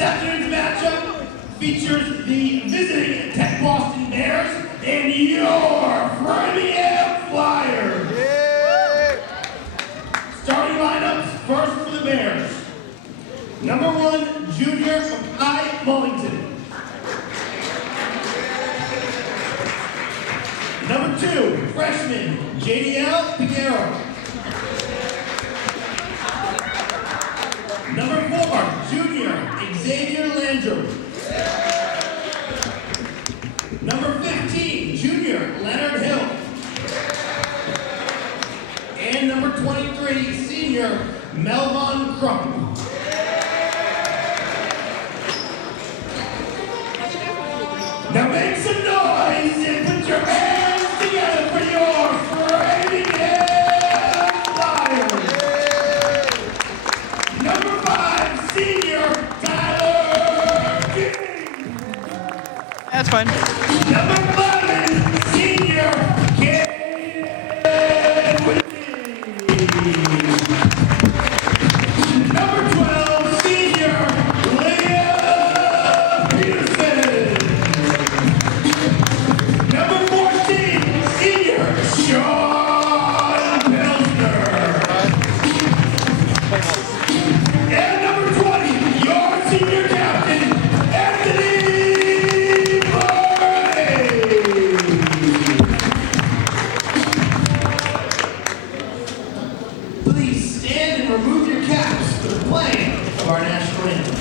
This afternoon's matchup features the visiting Tech Boston Bears and your Framingham Flyers. Yeah. Starting lineups first for the Bears. Number 1, junior Makai Mullington. Number 2, freshman JDL Piguero. Number 4, junior Xavier Landry. Number 15, junior Leonard Hill. And number 23, senior Melvin Crump. Now make some noise and put your hands together for your Framingham Flyers. Number 5, senior Tyler King. That's fine. Number 11, senior Ken Whitney. Number 12, senior Leah Peterson. Number 14, senior Sean Pilsner. And number 20, your senior captain, Anthony Murray. Please stand and remove your caps for the playing of our national anthem.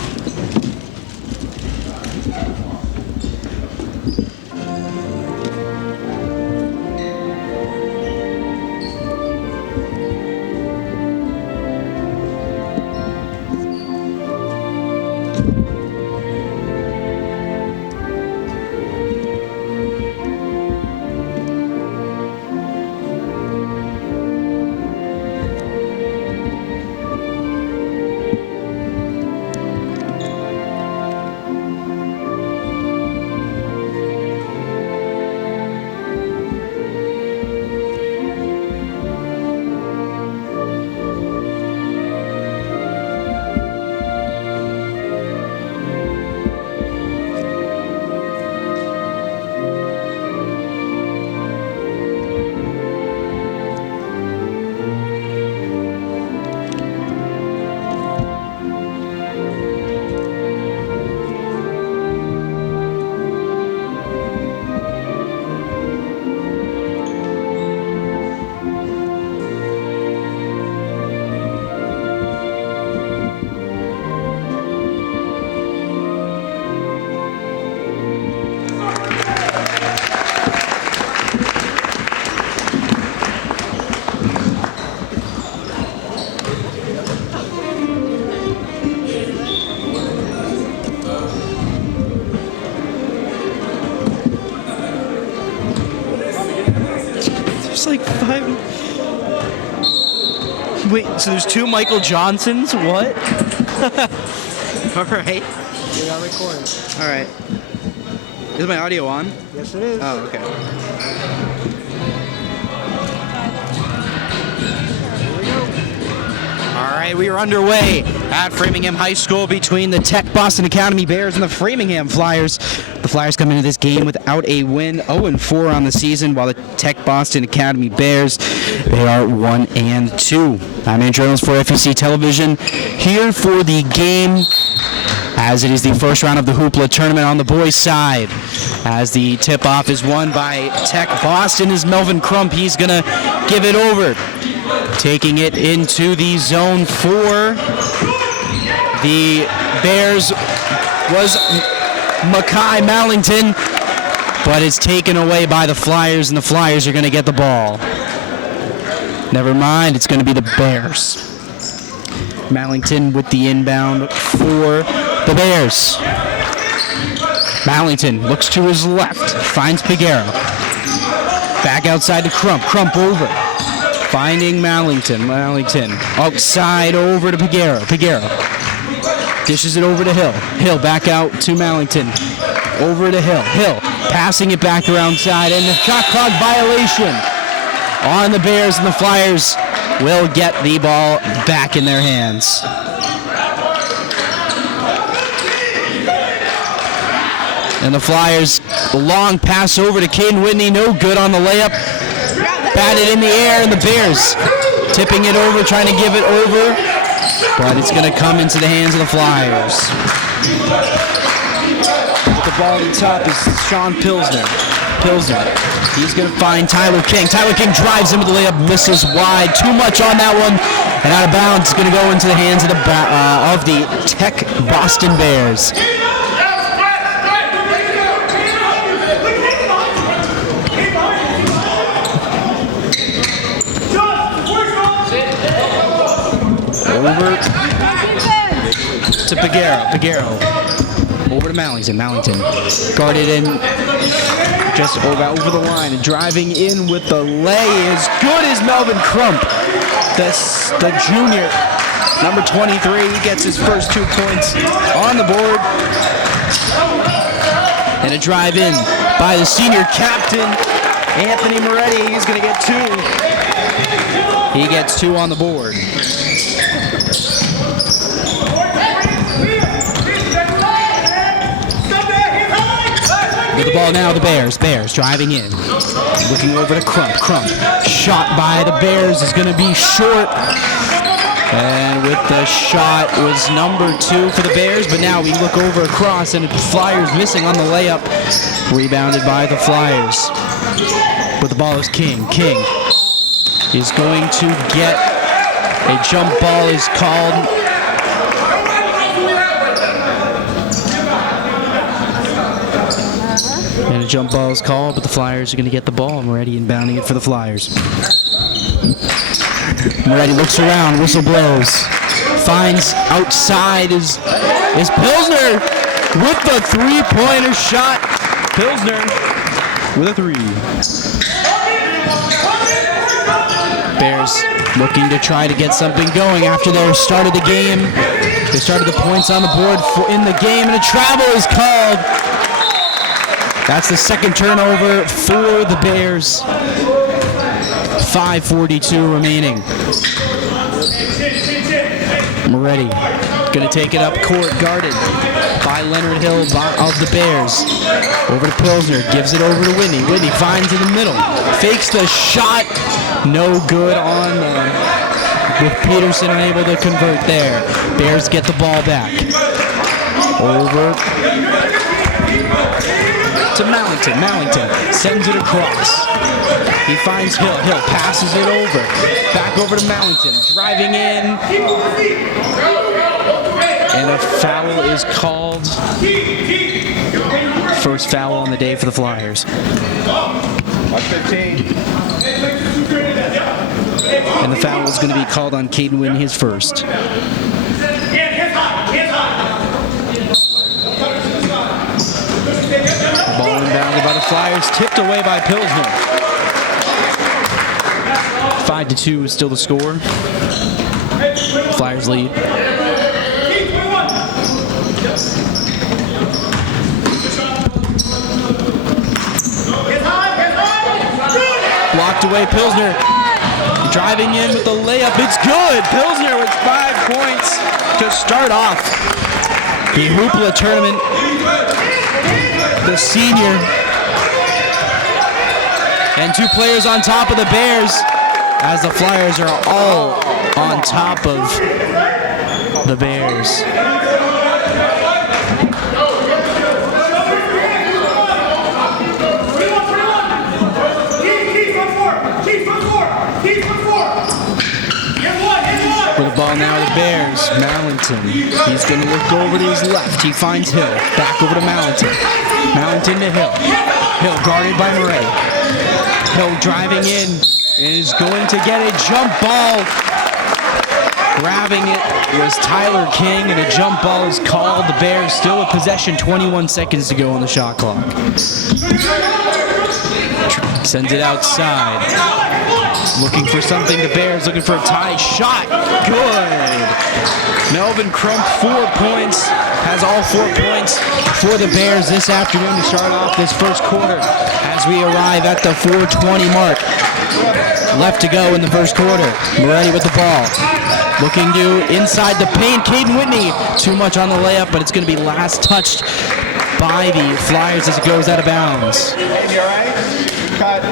There's like 5. Wait, so there's 2 Michael Johnsons? What? All right. We are recording. All right. Is my audio on? Yes, it is. Oh, okay. All right, we are underway at Framingham High School between the Tech Boston Academy Bears and the Framingham Flyers. The Flyers come into this game without a win, 0-4 on the season, while the Tech Boston Academy Bears, they are 1-2. I'm Andrew Reynolds for FHS Television, here for the game, as it is the first round of the Hoopla tournament on the boys' side. As the tip-off is won by Tech Boston is Melvin Crump. He's going to give it over. Taking it into the zone 4. The Bears was Makai Mallington, but it's taken away by the Flyers, and the Flyers are going to get the ball. Never mind, it's going to be the Bears. Mallington with the inbound for the Bears. Mallington looks to his left, finds Piguero. Back outside to Crump. Crump over. Finding Mallington. Mallington outside over to Piguero. Piguero dishes it over to Hill. Hill back out to Mallington. Over to Hill. Hill passing it back around side, and the shot clock violation on the Bears, and the Flyers will get the ball back in their hands. And the Flyers, a long pass over to Caden Whitney, no good on the layup. Batted in the air, and the Bears tipping it over, trying to give it over, but it's going to come into the hands of the Flyers. With the ball at the top is Sean Pilsner. He's going to find Tyler King. Tyler King drives him with the layup, misses wide. Too much on that one, and out of bounds. It's going to go into the hands of the Tech Boston Bears. Over to Piguero. Over to Mallington. Guarded in just over the line. And driving in with the lay is good as Melvin Crump. The junior, number 23, he gets his first 2 points on the board. And a drive in by the senior captain, Anthony Moretti. He's going to get 2. He gets 2 on the board. With the ball now, the Bears driving in. Looking over to Crump. Shot by the Bears is going to be short. And with the shot was number 2 for the Bears, but now we look over across and the Flyers missing on the layup. Rebounded by the Flyers. With the ball is King. King is going to get a jump ball is called. And a jump ball is called, but the Flyers are going to get the ball. Moretti inbounding it for the Flyers. Moretti looks around, whistle blows. Finds outside is Pilsner with the three-pointer shot. Pilsner with a 3. Bears looking to try to get something going after their start of the game. They started the points on the board in the game, and a travel is called. That's the second turnover for the Bears. 5:42 remaining. Moretti going to take it up court, guarded by Leonard Hill of the Bears. Over to Pilsner, gives it over to Whitney. Whitney finds in the middle, fakes the shot, no good on with Peterson unable to convert there. Bears get the ball back. Over to Mallington sends it across. He finds Hill. Hill passes it over. Back over to Mallington. Driving in. And a foul is called. First foul on the day for the Flyers. 15. And the foul is going to be called on Caden Whitney, his first. Ball inbounded by the Flyers, tipped away by Pilsner. 5-2 is still the score. Flyers lead. Blocked away, Pilsner. Driving in with the layup, it's good! Pilsner with 5 points to start off the Hoopla tournament. The senior. And 2 players on top of the Bears as the Flyers are all on top of the Bears. For the ball now, the Bears. Mallington. He's going to look over to his left. He finds Hill. Back over to Mallington. Mallington to Hill. Hill guarded by Moretti. Hill driving in and is going to get a jump ball. Grabbing it was Tyler King, and a jump ball is called. The Bears still with possession, 21 seconds to go on the shot clock. Sends it outside. Looking for something, the Bears looking for a tie shot. Good. Melvin Crump, 4 points. Has all 4 points for the Bears this afternoon to start off this first quarter as we arrive at the 4:20 mark. Left to go in the first quarter. Moretti with the ball. Looking to inside the paint. Caden Whitney. Too much on the layup, but it's going to be last touched by the Flyers as it goes out of bounds. You all right? Cut.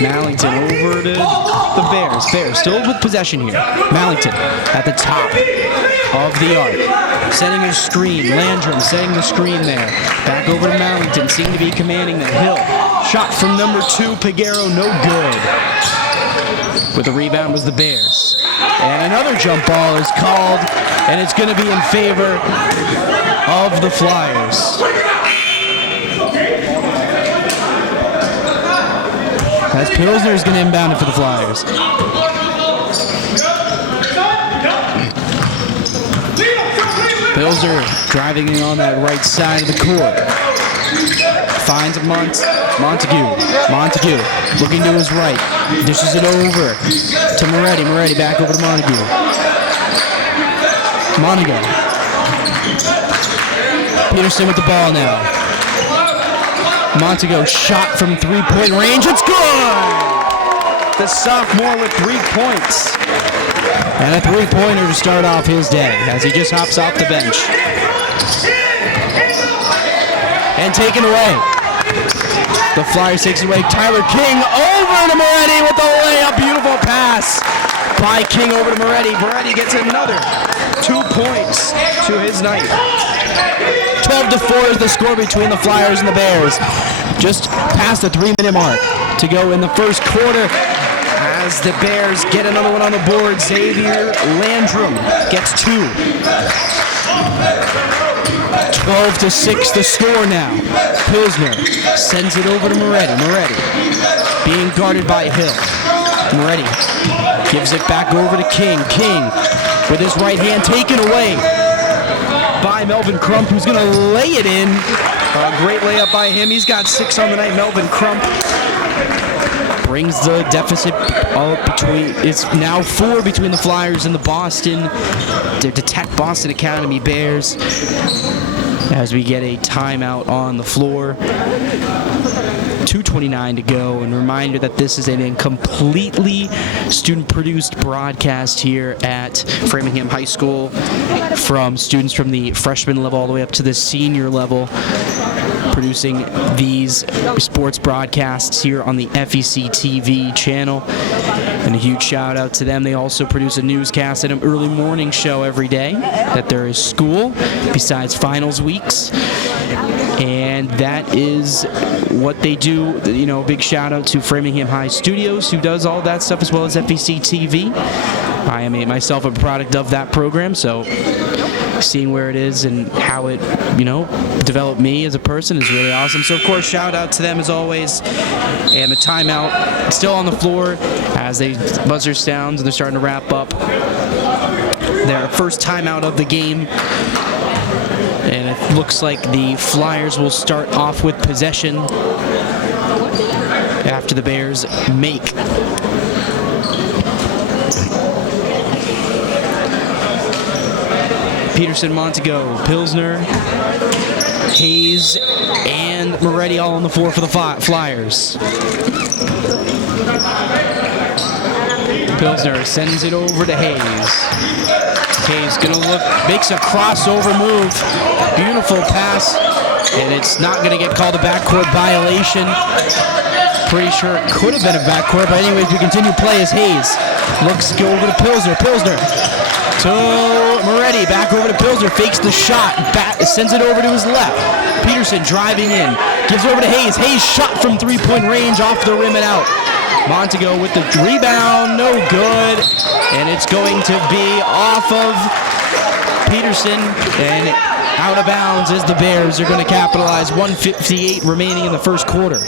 Mallington over to the Bears. Bears still with possession here. Mallington at the top of the arc. Setting a screen. Landrum setting the screen there. Back over to Mallington. Seemed to be commanding the hill. Shot from number 2, Piguero, no good. With the rebound was the Bears. And another jump ball is called, and it's going to be in favor of the Flyers. As Pilsner is going to inbound it for the Flyers. Pilsner driving in on that right side of the court. Finds Montague. Montague looking to his right. Dishes it over to Moretti. Moretti back over to Montague. Montague. Peterson with the ball now. Montague shot from 3-point range. It's good! The sophomore with 3 points. And a 3-pointer to start off his day as he just hops off the bench. And taken away. The Flyers takes it away. Tyler King over to Moretti with the layup. Beautiful pass by King over to Moretti. Moretti gets another 2 points to his night. 12-4 is the score between the Flyers and the Bears. Just past the 3-minute mark to go in the first quarter as the Bears get another one on the board. Xavier Landrum gets 2. 12-6 the score now. Pilsner sends it over to Moretti. Moretti being guarded by Hill. Moretti gives it back over to King. King with his right hand taken away by Melvin Crump, who's going to lay it in. A great layup by him. He's got 6 on the night. Melvin Crump brings the deficit between. It's now 4 between the Flyers and the Tech Boston Academy Bears. As we get a timeout on the floor. 2:29 to go, and reminder that this is a completely student-produced broadcast here at Framingham High School, from students from the freshman level all the way up to the senior level, producing these sports broadcasts here on the FEC TV channel. And a huge shout out to them. They also produce a newscast and an early morning show every day that there is school besides finals weeks. And that is what they do. You know, big shout out to Framingham High Studios, who does all that stuff, as well as FEC TV. I am myself a product of that program, so seeing where it is and how it, developed me as a person is really awesome. So, of course, shout out to them as always. And the timeout still on the floor as they buzzer sounds and they're starting to wrap up their first timeout of the game. And it looks like the Flyers will start off with possession after the Bears make. Peterson, Montague, Pilsner, Hayes, and Moretti all on the floor for the Flyers. Pilsner sends it over to Hayes. Hayes gonna makes a crossover move. Beautiful pass, and it's not gonna get called a backcourt violation. Pretty sure it could have been a backcourt, but anyways, we continue play as Hayes looks go over to Pilsner. Pilsner to Moretti, back over to Pilsner, fakes the shot, sends it over to his left. Peterson driving in, gives over to Hayes. Hayes shot from 3-point range, off the rim and out. Montague with the rebound, no good, and it's going to be off of Peterson and out of bounds as the Bears are going to capitalize. 1:58 remaining in the first quarter.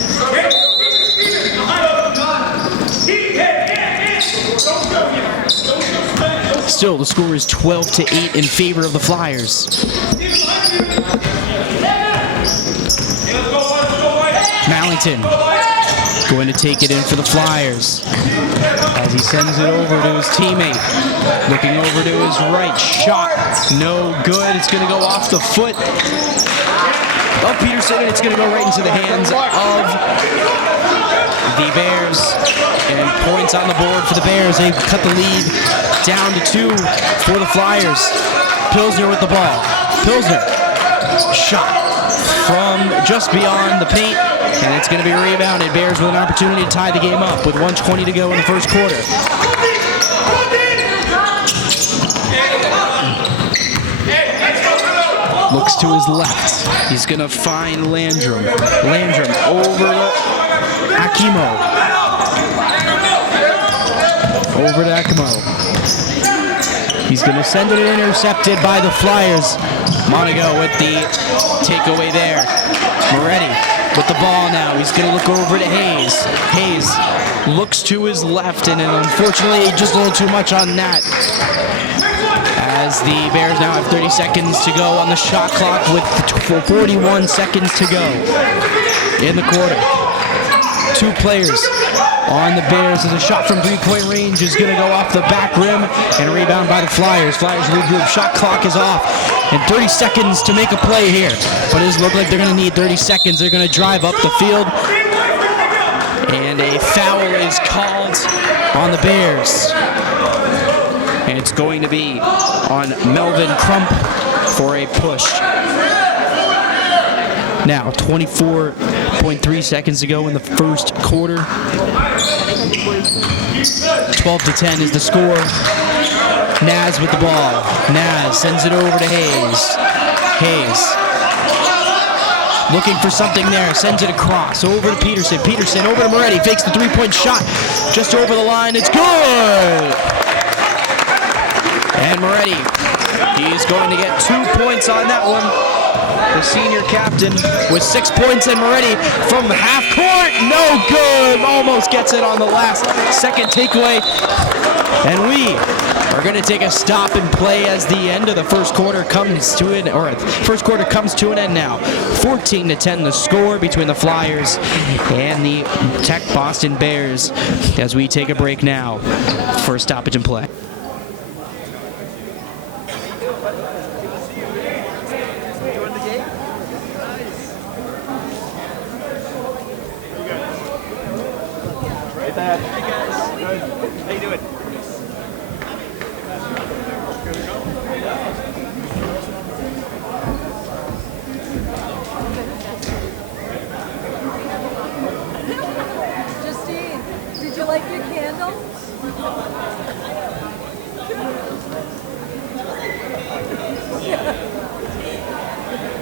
Still, the score is 12-8 in favor of the Flyers. Mallington going to take it in for the Flyers as he sends it over to his teammate. Looking over to his right, shot no good. It's going to go off the foot of Peterson, and it's going to go right into the hands of the Bears. And points on the board for the Bears. They cut the lead down to 2 for the Flyers. Pilsner with the ball. Pilsner, shot from just beyond the paint, and it's going to be rebounded. Bears with an opportunity to tie the game up with 1:20 to go in the first quarter. Looks to his left. He's going to find Landrum. Landrum over to Akimo. Over to Akimo. He's going to send it intercepted by the Flyers. Monago with the takeaway there. Moretti with the ball now. He's going to look over to Hayes. Hayes looks to his left, and unfortunately just a little too much on that. As the Bears now have 30 seconds to go on the shot clock with 41 seconds to go in the quarter. 2 players on the Bears as a shot from 3-point range is going to go off the back rim and a rebound by the Flyers. Flyers regroup. Shot clock is off. And 30 seconds to make a play here. But it doesn't look like they're going to need 30 seconds. They're going to drive up the field. And a foul is called on the Bears. And it's going to be on Melvin Crump for a push. Now, 24.3 seconds to go in the first quarter. 12-10 is the score. Naz with the ball. Naz sends it over to Hayes. Hayes looking for something there. Sends it across. Over to Peterson. Peterson over to Moretti. Fakes the 3-point shot. Just over the line. It's good! And Moretti, he's going to get 2 points on that one. The senior captain with 6 points, and Moretti from half court, no good. Almost gets it on the last second takeaway. And we are going to take a stop and play as the end of the first quarter comes to an end now. 14-10 the score between the Flyers and the Tech Boston Bears as we take a break now for a stoppage and play.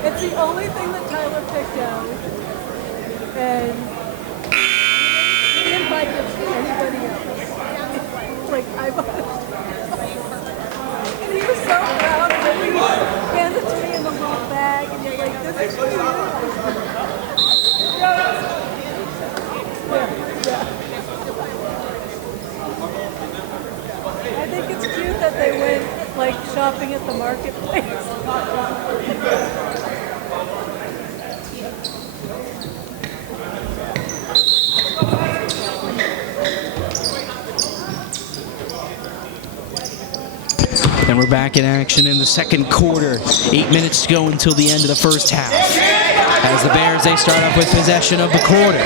It's the only thing that Tyler picked out, and he didn't invite it to anybody else. Like, I bought it. And he was so proud of it. He hands it to me in the little bag, and you're like, this is for you. Yeah. I think it's cute that they went, like, shopping at the marketplace. And we're back in action in the second quarter. 8 minutes to go until the end of the first half. As the Bears, they start off with possession of the quarter.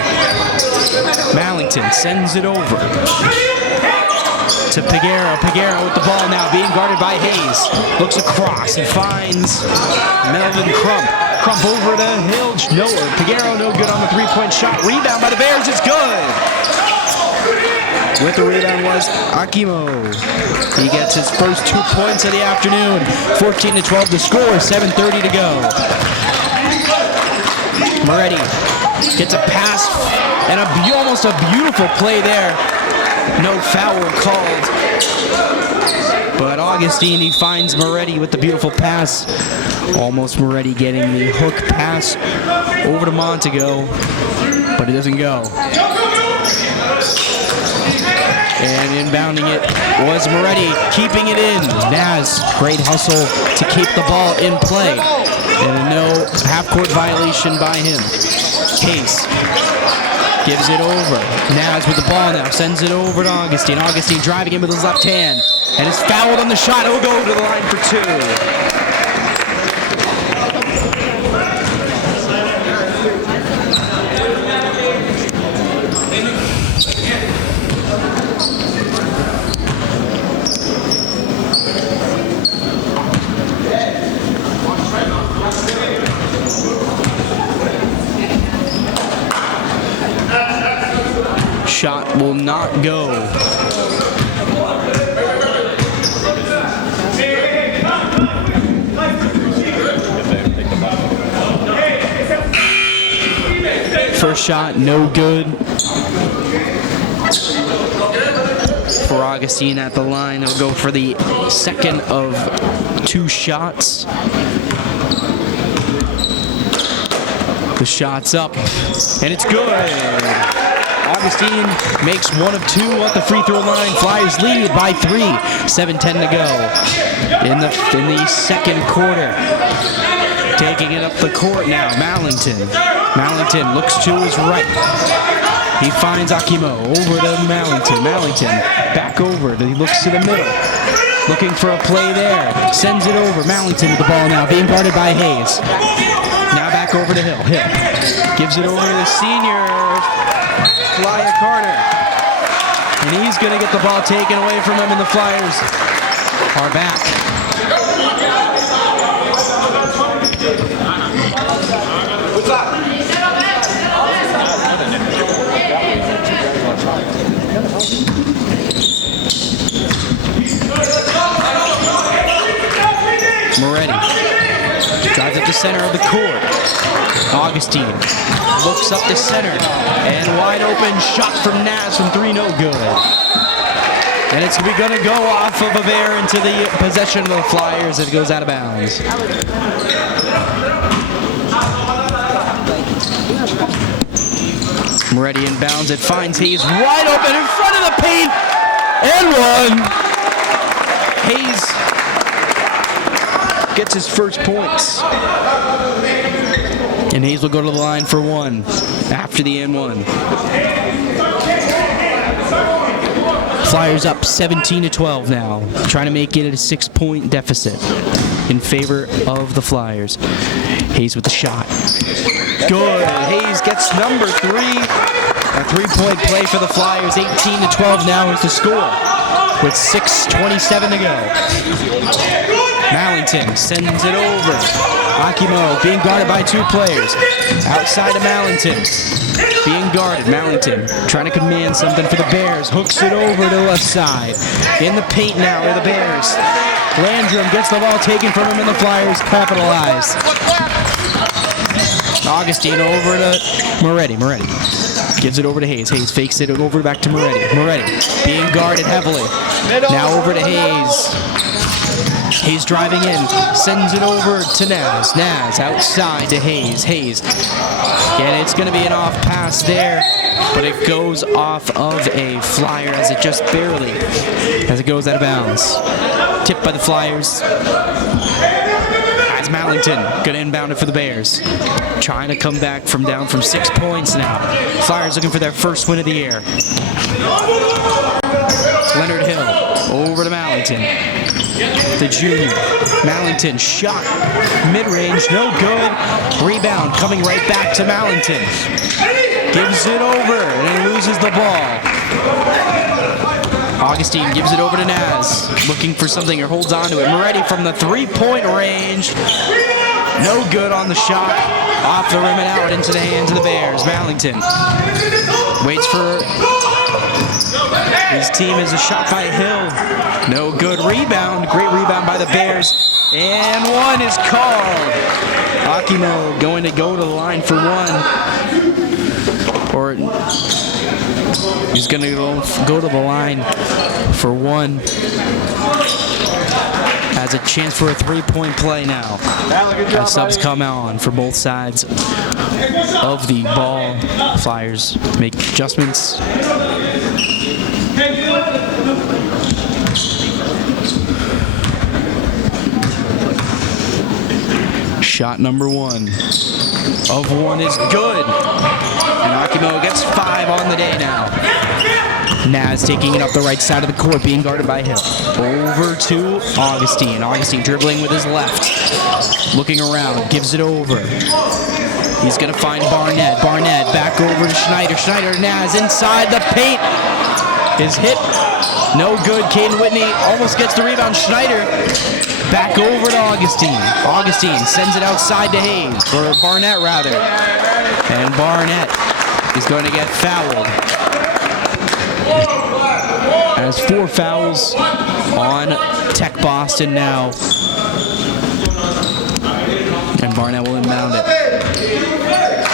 Mallington sends it over to Peguero. Peguero with the ball now, being guarded by Hayes. Looks across, he finds Melvin Crump. Crump over to Hill. No, Peguero no good on the 3-point shot. Rebound by the Bears, it's good. With the rebound was Akimo. He gets his first 2 points of the afternoon. 14-12 the score, 7:30 to go. Moretti gets a pass and almost a beautiful play there. No foul called. But Augustine, he finds Moretti with the beautiful pass. Almost Moretti getting the hook pass over to Montego, but it doesn't go. And inbounding it was Moretti, keeping it in. Naz, great hustle to keep the ball in play. And no half-court violation by him. Hayes gives it over. Naz with the ball now, sends it over to Augustine. Augustine driving in with his left hand. And is fouled on the shot. He'll go to the line for 2. Shot will not go. First shot, no good. For Augustine at the line, he'll go for the second of 2 shots. The shot's up, and it's good. Augustine makes 1 of 2 at the free throw line. Flyers lead by 3. 7:10 to go in the second quarter. Taking it up the court now, Mallington. Mallington looks to his right. He finds Akimo over to Mallington. Mallington back over. He looks to the middle. Looking for a play there. Sends it over. Mallington with the ball now, being guarded by Hayes. Now back over to Hill. Hill gives it over to the senior, Flyer Carter. And he's going to get the ball taken away from him, and the Flyers are back. What's up? Moretti drives up the center of the court. Augustine looks up the center, and wide open shot from Naz from 3, no good. And it's going to go off of Aver into the possession of the Flyers. It goes out of bounds. Moretti inbounds it, finds Hayes wide open in front of the paint, and 1. Hayes gets his first points. And Hayes will go to the line for 1 after the and 1. Flyers up 17-12 now, trying to make it a 6-point deficit in favor of the Flyers. Hayes with the shot. Good. Hayes gets number 3. A 3-point play for the Flyers. 18-12 now is the score with 6:27 to go. Mallington sends it over. Akimo being guarded by 2 players. Outside of Mallington. Being guarded. Mallington trying to command something for the Bears. Hooks it over to the left side. In the paint now are the Bears. Landrum gets the ball taken from him, and the Flyers capitalize. Augustine over to Moretti. Moretti gives it over to Hayes. Hayes fakes it over back to Moretti. Moretti being guarded heavily. Now over to Hayes. Hayes driving in, sends it over to Naz. Naz outside to Hayes. Hayes. And it's going to be an off pass there, but it goes off of a Flyer as it just barely, as it goes out of bounds. Tipped by the Flyers. As Mallington going to inbound it for the Bears. Trying to come back from down from 6 points now. Flyers looking for their first win of the year. Leonard Hill over to Mallington. The junior. Mallington shot mid-range, no good. Rebound coming right back to Mallington. Gives it over and he loses the ball. Augustine gives it over to Naz. Looking for something or holds on to it. Moretti from the 3-point range. No good on the shot. Off the rim and out into the hands of the Bears. Mallington waits for his team is a shot by Hill. No good. Rebound. Great rebound by the Bears. And 1 is called. Akimo going to go to the line for 1. Or he's going to go to the line for 1. Has a chance for a 3-point play now. As subs come on for both sides of the ball. Flyers make adjustments. Shot number 1 of 1 is good. And Akimo gets 5 on the day now. Naz taking it up the right side of the court, being guarded by Hill. Over to Augustine. Augustine dribbling with his left. Looking around, gives it over. He's going to find Barnett. Barnett back over to Schneider. Schneider, Naz inside the paint. Is hit. No good. Caden Whitney almost gets the rebound. Schneider back over to Augustine. Augustine sends it outside to Hayes, or Barnett rather. And Barnett is going to get fouled. Has 4 fouls on Tech Boston now. And Barnett will inbound it.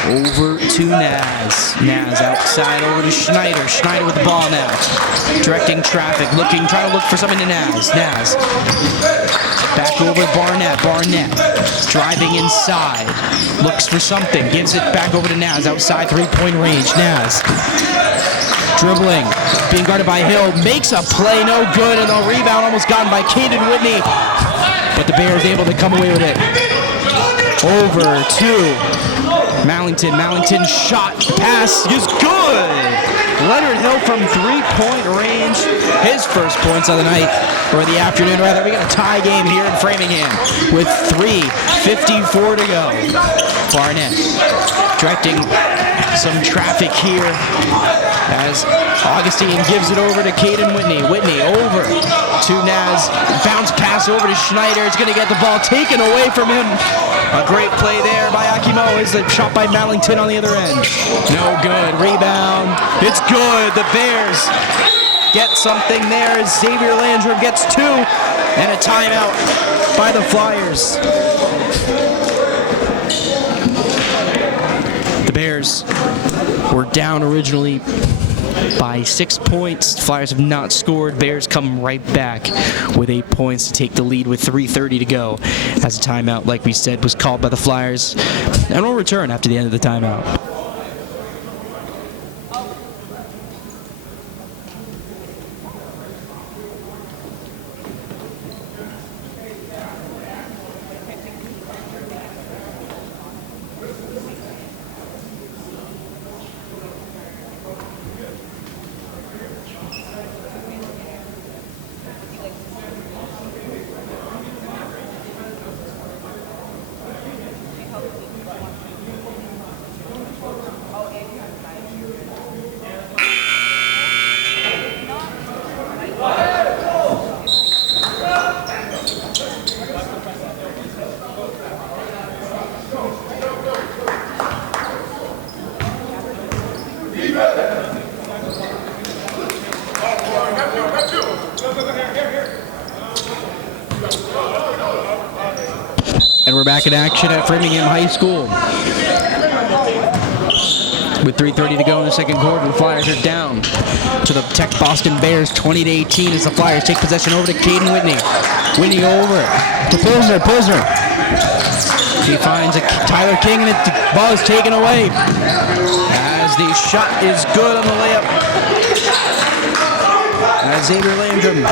Over to Naz. Naz outside over to Schneider. Schneider with the ball now. Directing traffic, trying to look for something to Naz. Naz. Back over to Barnett. Barnett driving inside. Looks for something. Gives it back over to Naz. Outside 3-point range. Naz. Dribbling. Being guarded by Hill. Makes a play. No good. And the rebound almost gotten by Caden Whitney. But the Bears able to come away with it. Over to Mallington. Mallington shot. Pass is good. Leonard Hill from 3-point range. His first points of the night, or the afternoon rather. We got a tie game here in Framingham with 3:54 to go. Barnett directing some traffic here as Augustine gives it over to Caden Whitney. Whitney over to Naz. Bounce pass over to Schneider. It's going to get the ball taken away from him. A great play there by Akimo. Is a shot by Mallington on the other end. No good. Rebound. It's good. The Bears get something there as Xavier Landrum gets 2 and a timeout by the Flyers. The Bears were down originally by 6 points. Flyers have not scored. Bears come right back with 8 points to take the lead with 3:30 to go. As a timeout, like we said, was called by the Flyers and will return after the end of the timeout. And we're back in action at Framingham High School. With 3:30 to go in the second quarter, the Flyers are down to the Tech Boston Bears 20-18 as the Flyers take possession over to Caden Whitney. Whitney over to Pilsner. Pilsner. He finds Tyler King and the ball is taken away. As the shot is good on the layup. As Xavier Landrum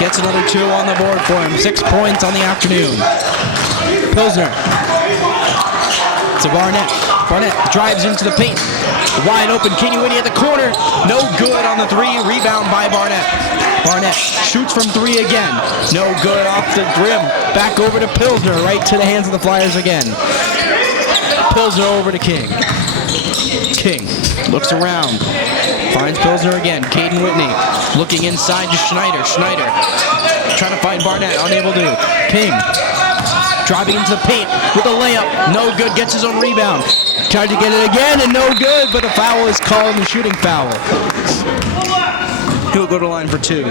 gets another 2 on the board for him. 6 points on the afternoon. Pilsner to Barnett. Barnett drives into the paint. Wide open, Kenny Whitney at the corner. No good on the 3. Rebound by Barnett. Barnett shoots from 3 again. No good off the rim. Back over to Pilsner. Right to the hands of the Flyers again. Pilsner over to King. King looks around. Finds Pilsner again. Caden Whitney looking inside to Schneider. Schneider trying to find Barnett. Unable to. King driving into the paint with a layup. No good. Gets his own rebound. Tried to get it again and no good, but a foul is called, the shooting foul. He'll go to the line for 2.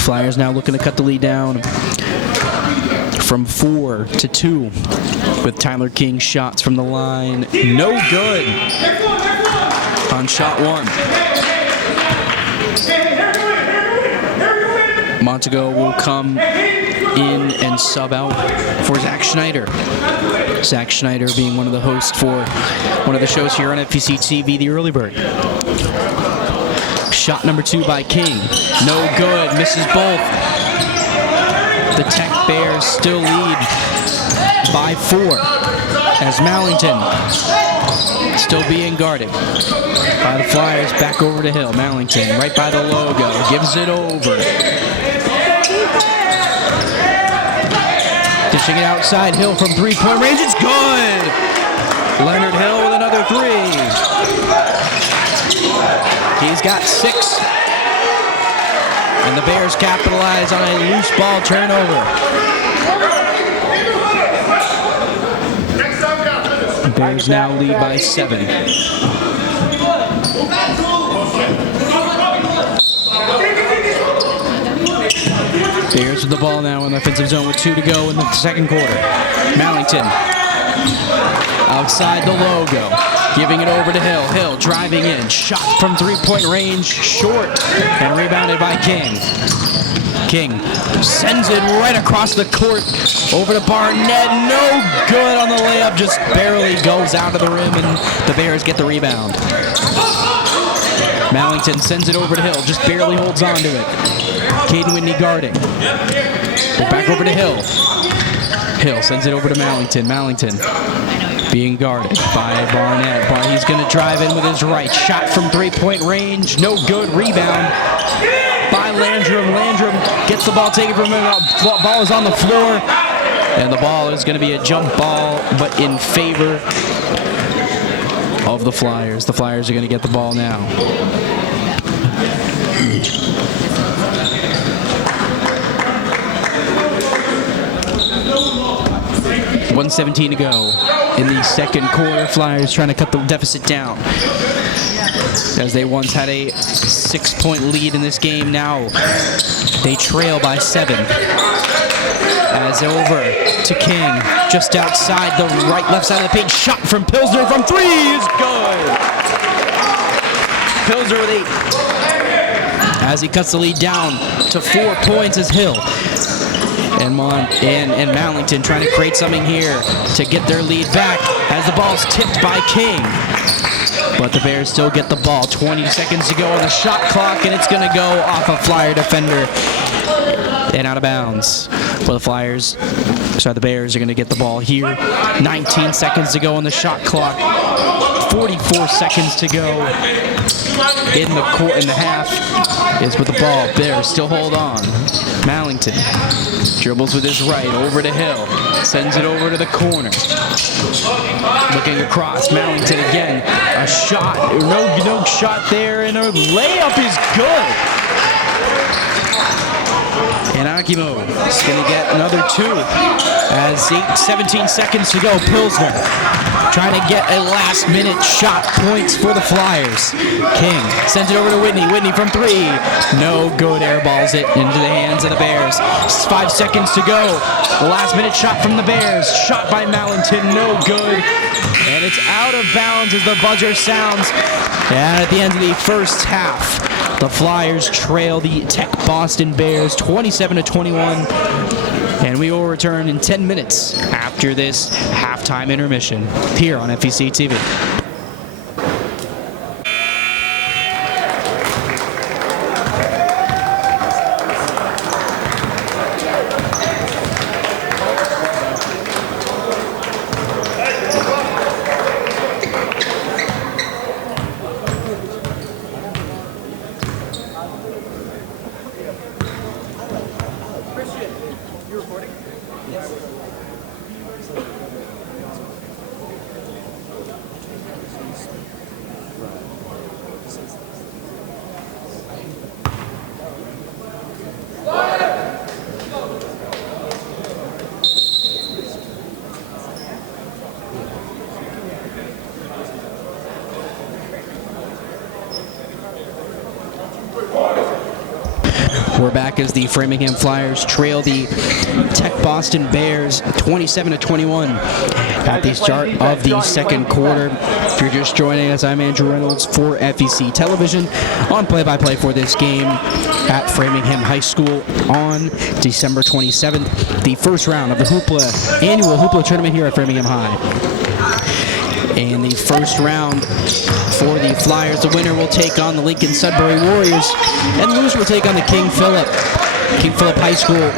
Flyers now looking to cut the lead down from 4 to 2 with Tyler King shots from the line. No good on shot 1. Montego will come in and sub out for Zach Schneider. Zach Schneider being one of the hosts for one of the shows here on FPC TV, The Early Bird. Shot number 2 by King. No good. Misses both. The Tech Bears still lead by 4 as Mallington still being guarded by the Flyers. Back over to Hill. Mallington right by the logo. Gives it over. Dishing it outside. Hill from 3-point range. It's good. Leonard Hill with another 3. He's got 6. And the Bears capitalize on a loose ball turnover. Bears now lead by 7. Bears with the ball now in the offensive zone with 2 to go in the second quarter. Mallington outside the logo, giving it over to Hill. Hill driving in, shot from 3-point range, short, and rebounded by King. King sends it right across the court over to Barnett. No good on the layup, just barely goes out of the rim, and the Bears get the rebound. Mallington sends it over to Hill, just barely holds on to it. Caden Whitney guarding. Back over to Hill. Hill sends it over to Mallington. Mallington being guarded by Barnett. He's going to drive in with his right. Shot from 3-point range. No good. Rebound by Landrum. Landrum gets the ball taken from him. Ball is on the floor. And the ball is going to be a jump ball, but in favor of the Flyers. The Flyers are going to get the ball now. 1:17 to go in the second quarter. Flyers trying to cut the deficit down, as they once had a 6-point lead in this game. Now they trail by 7. As over to King, just outside the left side of the paint. Shot from Pilsner from 3 is good. Pilsner with 8. As he cuts the lead down to 4 points is Hill. And Mallington trying to create something here to get their lead back as the ball's tipped by King. But the Bears still get the ball. 20 seconds to go on the shot clock, and it's going to go off a Flyer defender and out of bounds. Well, the Bears are going to get the ball here. 19 seconds to go on the shot clock. 44 seconds to go in the half is with the ball. Bears still hold on. Mallington dribbles with his right over to Hill. Sends it over to the corner. Looking across. Mallington again. A shot. No shot there, and a layup is good. And Akimo is going to get another 2 as 17 seconds to go. Pilsner trying to get a last-minute shot. Points for the Flyers. King sends it over to Whitney. Whitney from 3. No good. Airballs it into the hands of the Bears. 5 seconds to go. The last-minute shot from the Bears. Shot by Mallington. No good. And it's out of bounds as the buzzer sounds. And at the end of the first half, the Flyers trail the Tech Boston Bears 27-21, and we will return in 10 minutes after this halftime intermission here on FEC TV. We're back as the Framingham Flyers trail the Tech Boston Bears 27-21 at the start of the second quarter. If you're just joining us, I'm Andrew Reynolds for FEC Television on play-by-play for this game at Framingham High School on December 27th, the first round of the annual Hoopla tournament here at Framingham High. In the first round for the Flyers, the winner will take on the Lincoln Sudbury Warriors, and the loser will take on the King Philip High School.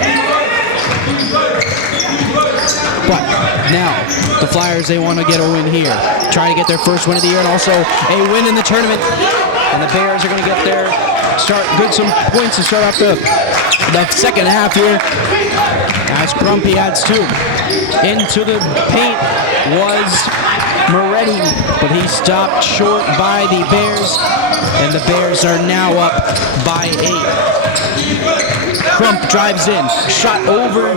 But now, the Flyers, they want to get a win here. Try to get their first win of the year and also a win in the tournament. And the Bears are going to get some points to start off the second half here. As Grumpy adds 2. Into the paint was Moretti, but he stopped short by the Bears, and the Bears are now up by 8. Crump drives in, shot over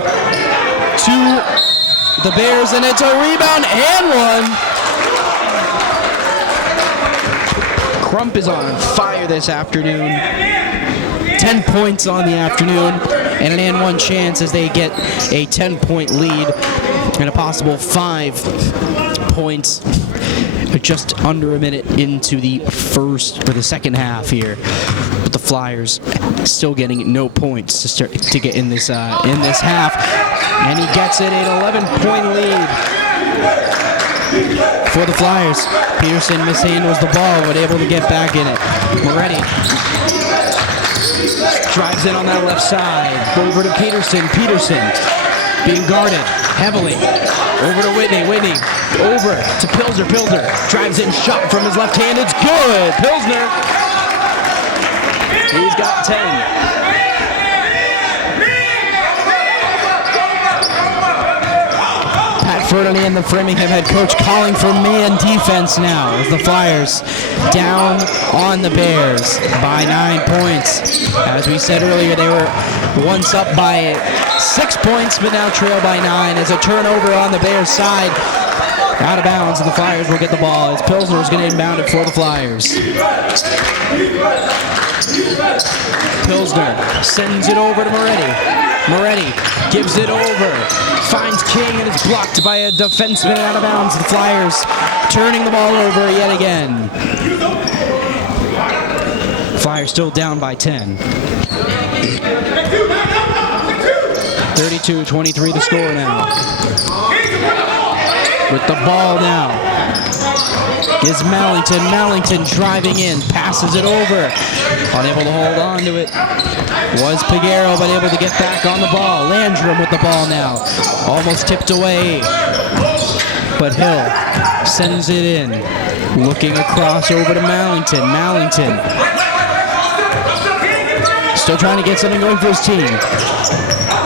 to the Bears, and it's a rebound and one. Crump is on fire this afternoon. 10 points on the afternoon, and an and one chance as they get a 10-point lead and a possible 5 points just under a minute into the second half here. But the Flyers still getting no points to start to get in this half, and he gets it an 11-point lead for the Flyers. Peterson mishandles the ball, but able to get back in it. Moretti drives in on that left side. Over to Peterson. Peterson being guarded heavily. Over to Whitney. Whitney over to Pilsner. Pilsner drives in, shot from his left hand. It's good. Pilsner. He's got 10. Ferdinand, the Framingham head coach, calling for man defense now as the Flyers down on the Bears by 9 points. As we said earlier, they were once up by 6 points, but now trail by 9 as a turnover on the Bears side. Out of bounds, and the Flyers will get the ball as Pilsner is going to inbound it for the Flyers. Pilsner sends it over to Moretti. Moretti gives it over, finds King, and it's blocked by a defenseman out of bounds. The Flyers turning the ball over yet again. Flyers still down by 10. 32-23 the score now. With the ball now is Mallington. Mallington driving in, passes it over. Unable to hold on to it was Piguero, but able to get back on the ball. Landrum with the ball now. Almost tipped away, but Hill sends it in. Looking across over to Mallington. Mallington still trying to get something going for his team.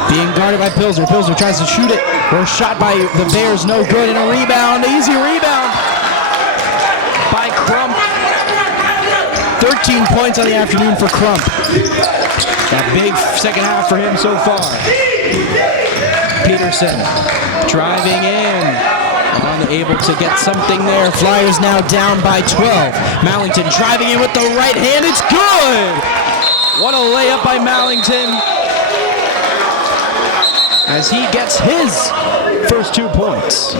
Being guarded by Pilsner. Pilsner tries to shoot it. Or shot by the Bears, no good, and a rebound, easy rebound by Crump. 13 points on the afternoon for Crump. That big second half for him so far. Peterson driving in, unable to get something there. Flyers now down by 12. Mallington driving in with the right hand, it's good! What a layup by Mallington, as he gets his first 2 points.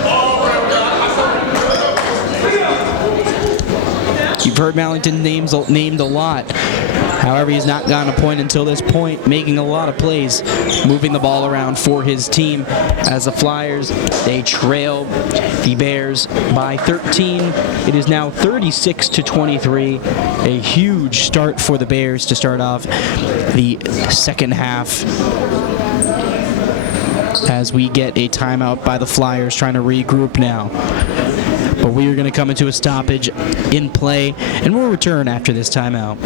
You've heard Mallington named a lot. However, he's not gotten a point until this point, making a lot of plays, moving the ball around for his team. As the Flyers, they trail the Bears by 13. It is now 36-23. A huge start for the Bears to start off the second half, as we get a timeout by the Flyers trying to regroup now. But we are going to come into a stoppage in play, and we'll return after this timeout.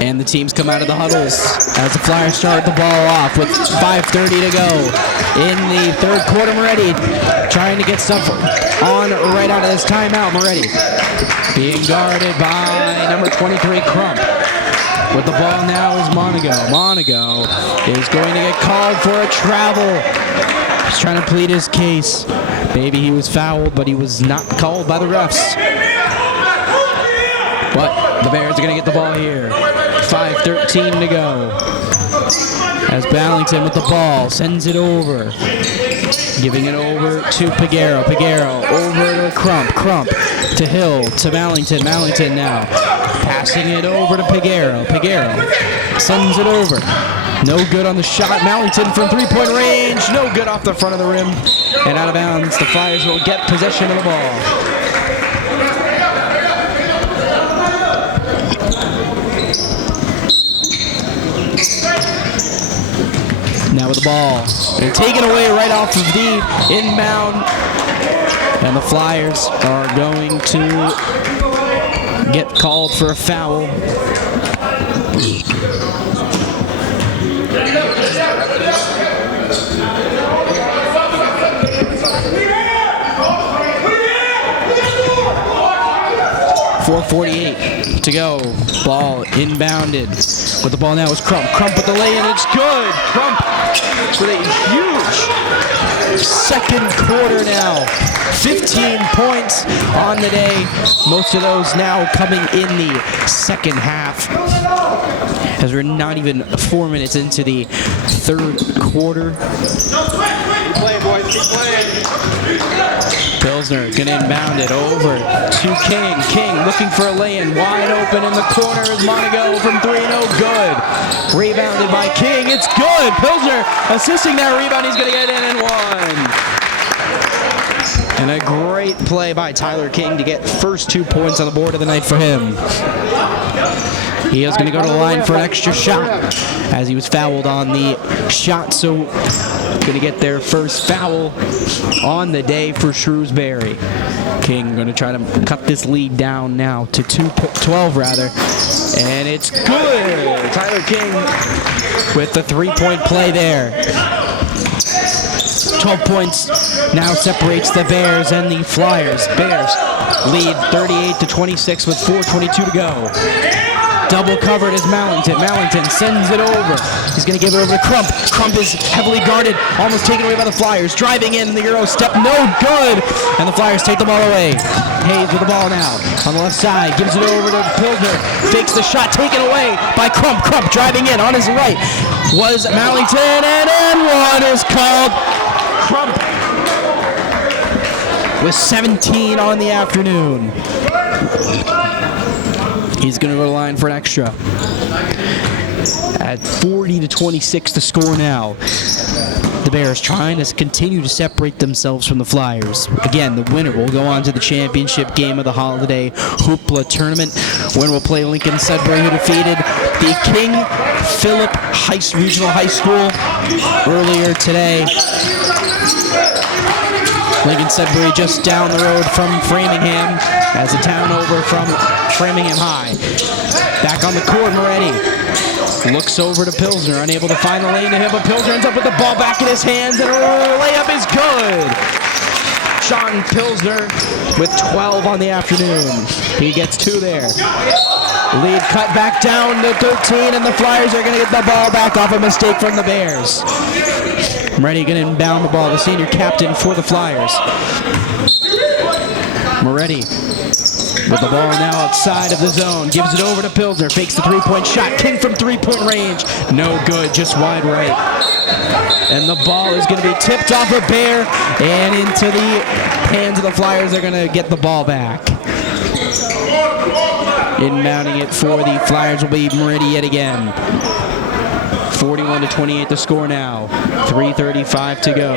And the teams come out of the huddles as the Flyers start the ball off with 5:30 to go in the third quarter. Moretti trying to get stuff on right out of this timeout. Moretti being guarded by number 23, Crump. With the ball now is Monago. Monago is going to get called for a travel. He's trying to plead his case. Maybe he was fouled, but he was not called by the refs. But the Bears are going to get the ball here. 5:13 to go. As Ballington with the ball sends it over. Giving it over to Piguero. Piguero over to Crump. Crump to Hill to Mallington. Mallington now passing it over to Piguero. Piguero sends it over. No good on the shot. Mallington from three-point range. No good off the front of the rim. And out of bounds. The Flyers will get possession of the ball. Now with the ball. They're taken away right off of the inbound. And the Flyers are going to get called for a foul. .448 to go. Ball inbounded. With the ball now is Crump. Crump with the lay-in. It's good. Crump with a huge second quarter now. 15 points on the day. Most of those now coming in the second half, as we're not even 4 minutes into the third quarter. Keep playing, boys. Keep playing. Pilsner gonna inbound it over to King. King looking for a lay-in. Wide open in the corner is Monago from three. No good. Rebounded by King. It's good. Pilsner assisting that rebound. He's gonna get in and one. And a great play by Tyler King to get first 2 points on the board of the night for him. He is going to go to the line for an extra shot as he was fouled on the shot. So going to get their first foul on the day for Shrewsbury. King going to try to cut this lead down now to 12 rather. And it's good. Tyler King with the three-point play there. 12 points now separates the Bears and the Flyers. Bears lead 38-26 with 4:22 to go. Double covered is Mallington. Mallington sends it over. He's going to give it over to Crump. Crump is heavily guarded, almost taken away by the Flyers. Driving in the Euro step, no good. And the Flyers take the ball away. Hayes with the ball now on the left side. Gives it over to Pilsner. Fakes the shot, taken away by Crump. Crump driving in on his right was Mallington, and one is called. Crump with 17 on the afternoon. He's going to go to the line for an extra. At 40-26 to score now. The Bears trying to continue to separate themselves from the Flyers. Again, the winner will go on to the championship game of the holiday Hoopla tournament. Winner will play Lincoln Sudbury, who defeated the King Philip Regional High School earlier today. Lincoln Sudbury just down the road from Framingham, as a town over from Framingham High. Back on the court, Moretti looks over to Pilsner, unable to find the lane to him, but Pilsner ends up with the ball back in his hands, and a layup is good. Sean Pilsner with 12 on the afternoon. He gets 2 there. Lead cut back down to 13, and the Flyers are going to get the ball back off a mistake from the Bears. Moretti going to inbound the ball, the senior captain for the Flyers. Moretti with the ball now outside of the zone. Gives it over to Pilsner. Fakes the three-point shot. King from three-point range. No good, just wide right. And the ball is going to be tipped off a Bear and into the hands of the Flyers. They're going to get the ball back. Inbounding it for the Flyers will be Moretti yet again. 41-28 to score now. 3:35 to go.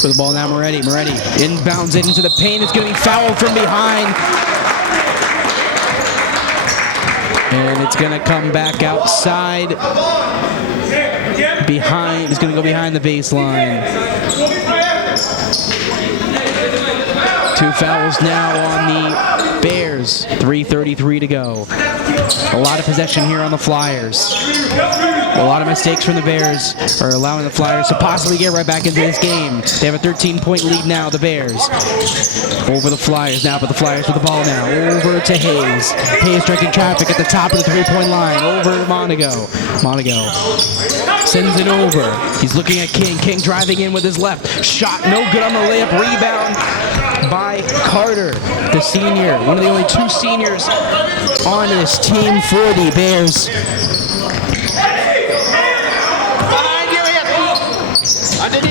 For the ball now, Moretti inbounds it into the paint. It's going to be fouled from behind. And it's going to come back outside. Behind. It's going to go behind the baseline. 2 fouls now on the Bears. 3:33 to go. A lot of possession here on the Flyers. A lot of mistakes from the Bears are allowing the Flyers to possibly get right back into this game. They have a 13-point lead now, the Bears. Over the Flyers now, but the Flyers with the ball now. Over to Hayes. Hayes directing traffic at the top of the three-point line. Over to Monago. Monago sends it over. He's looking at King. King driving in with his left. Shot no good on the layup. Rebound by by Carter, the senior. One of the only 2 seniors on this team for the Bears.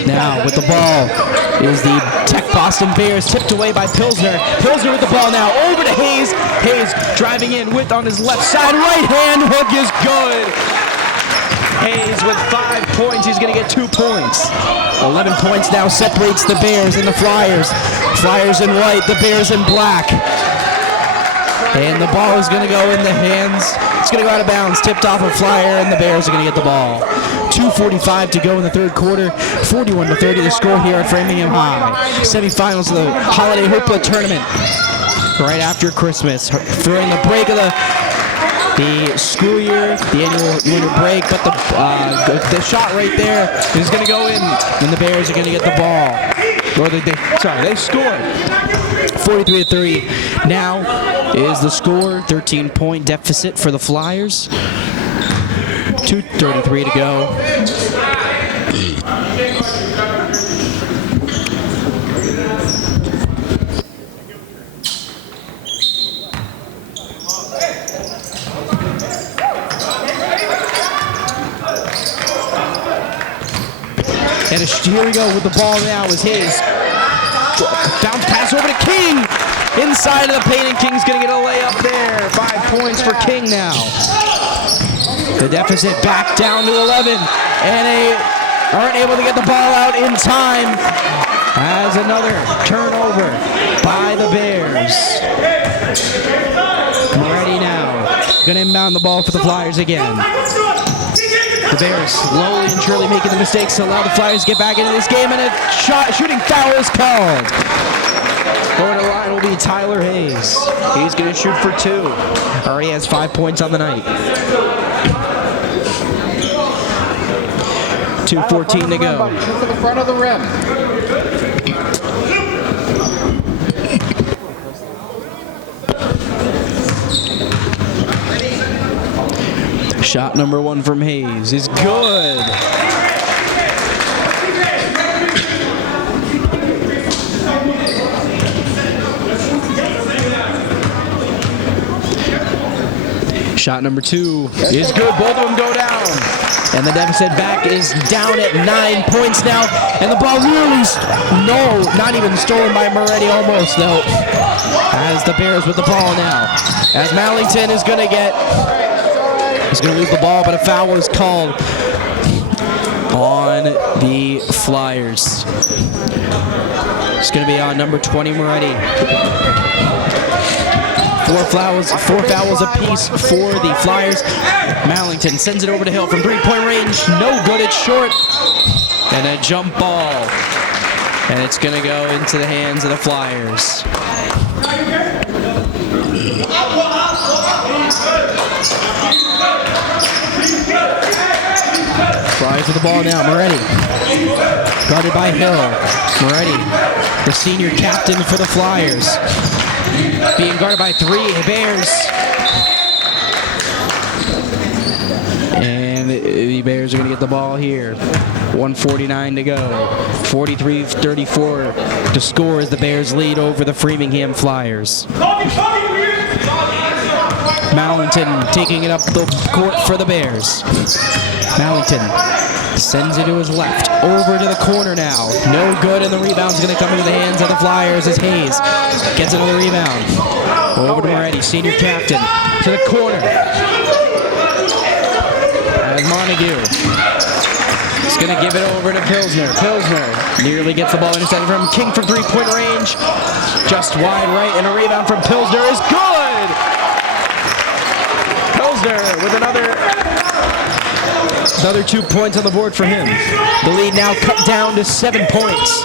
Now with the ball is the Tech Boston Bears, tipped away by Pilsner. Pilsner with the ball now over to Hayes. Hayes driving in with on his left side. Right hand hook is good. Hayes with 5 points. He's going to get 2 points. 11 points now separates the Bears and the Flyers. Flyers in white, the Bears in black. And the ball is going to go in the hands. It's going to go out of bounds. Tipped off a Flyer, and the Bears are going to get the ball. 2:45 to go in the third quarter. 41-30 the score here at Framingham High. Semifinals of the Holiday Hoopla tournament. Right after Christmas. During the break of the school year, the annual winter break, but the shot right there is going to go in, and the Bears are going to get the ball. Or they scored. 43-30. Now is the score. 13-point deficit for the Flyers. 2:33 to go. And here we go with the ball now is Hayes. Bounce pass over to King. Inside of the paint, and King's going to get a layup there. 5 points for King now. The deficit back down to 11. And they aren't able to get the ball out in time. As another turnover by the Bears. Moretti now going to inbound the ball for the Flyers again. The Bears slowly and surely making the mistakes to allow the Flyers to get back into this game, and a shooting foul is called. Going to the line will be Tyler Hayes. He's going to shoot for 2. Already has 5 points on the night. 2:14 to go. Shoot for the front of the rim. Shot number 1 from Hayes is good. Shot number 2 is good. Both of them go down. And the deficit back is down at 9 points now. And the ball nearly, not even stolen by Moretti, almost though. As the Bears with the ball now. As Mallington is going to he's going to lose the ball, but a foul was called on the Flyers. It's going to be on number 20, Moretti. 4 fouls apiece for the Flyers. Mallington sends it over to Hill from 3-point range. No good, it's short. And a jump ball. And it's going to go into the hands of the Flyers. Flyers with the ball now, Moretti. Guarded by Hill. Moretti, the senior captain for the Flyers. Being guarded by 3 Bears. And the Bears are going to get the ball here. 1:49 to go. 43-34 to score as the Bears lead over the Framingham Flyers. Mallington taking it up the court for the Bears. Mallington sends it to his left, over to the corner now. No good, and the rebound's going to come into the hands of the Flyers as Hayes gets another rebound. Over to Moretti, senior captain, to the corner. As Montague is going to give it over to Pilsner. Pilsner nearly gets the ball intercepted from King from 3-point range. Just wide right, and a rebound from Pilsner is good! Pilsner with another 2 points on the board for him. The lead now cut down to 7 points.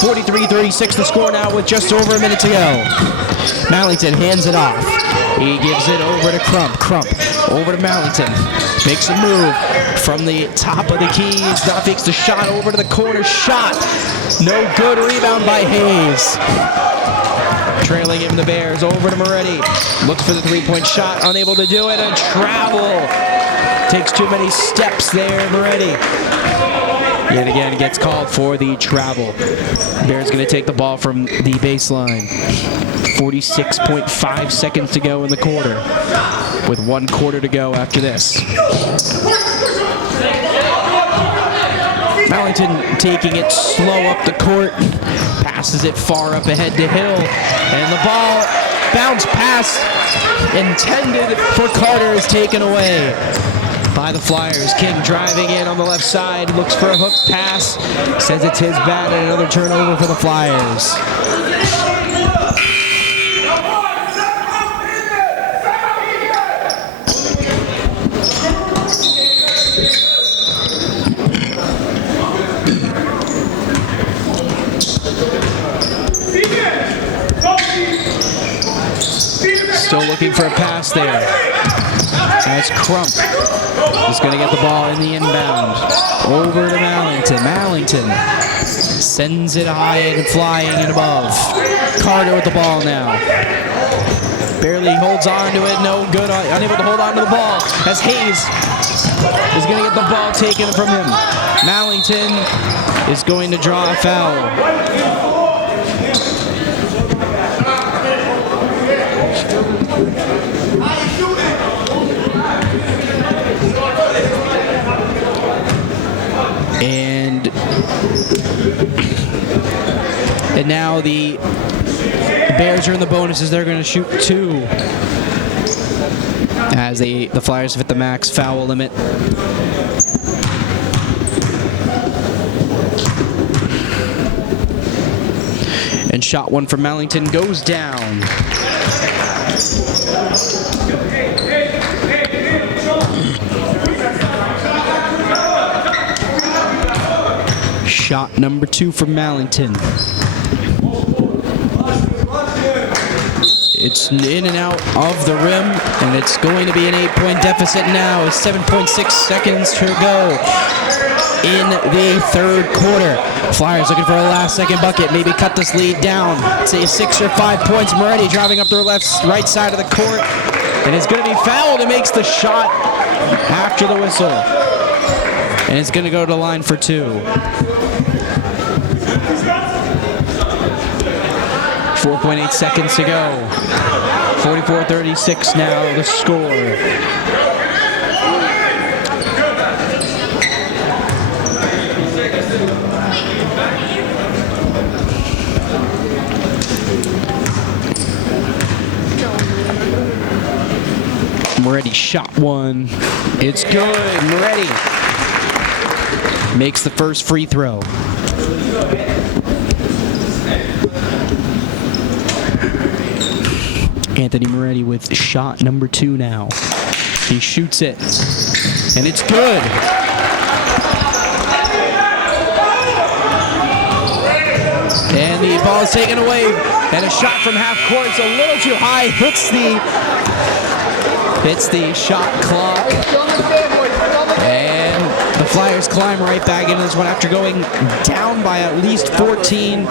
43-36 the score now with just over a minute to go. Mallington hands it off. He gives it over to Crump. Crump over to Mallington. Makes a move from the top of the key. Now takes the shot over to the corner. Shot. No good. Rebound by Hayes. Trailing him the Bears. Over to Moretti. Looks for the 3-point shot. Unable to do it. And travel. Takes too many steps there, Moretti. Yet again gets called for the travel. Bears going to take the ball from the baseline. 46.5 seconds to go in the quarter, with 1 quarter to go after this. Mallington taking it slow up the court, passes it far up ahead to Hill, and the ball, bounce pass intended for Carter, is taken away by the Flyers. King driving in on the left side, looks for a hook pass, says it's his bad, and another turnover for the Flyers. Still looking for a pass there. As Crump is going to get the ball in the inbound. Over to Mallington. Mallington sends it high and flying and above. Carter with the ball now. Barely holds on to it. No good. Unable to hold on to the ball. As Hayes is going to get the ball taken from him. Mallington is going to draw a foul. And now the Bears are in the bonuses. They're going to shoot 2 as the Flyers hit the max foul limit. And shot 1 from Mallington goes down. Shot number 2 from Mallington. It's in and out of the rim, and it's going to be an 8-point deficit now. 7.6 seconds to go in the third quarter. Flyers looking for a last-second bucket, maybe cut this lead down. Say 6 or 5 points. Moretti driving up their right side of the court, and it's going to be fouled and makes the shot after the whistle. And it's going to go to the line for 2. 4.8 seconds to go. 44-36 now, the score. Moretti shot 1. It's good. Moretti makes the first free throw. Anthony Moretti with shot number 2 now. He shoots it, and it's good. And the ball is taken away, and a shot from half court is a little too high, hits the shot clock. And the Flyers climb right back into this one after going down by at least 14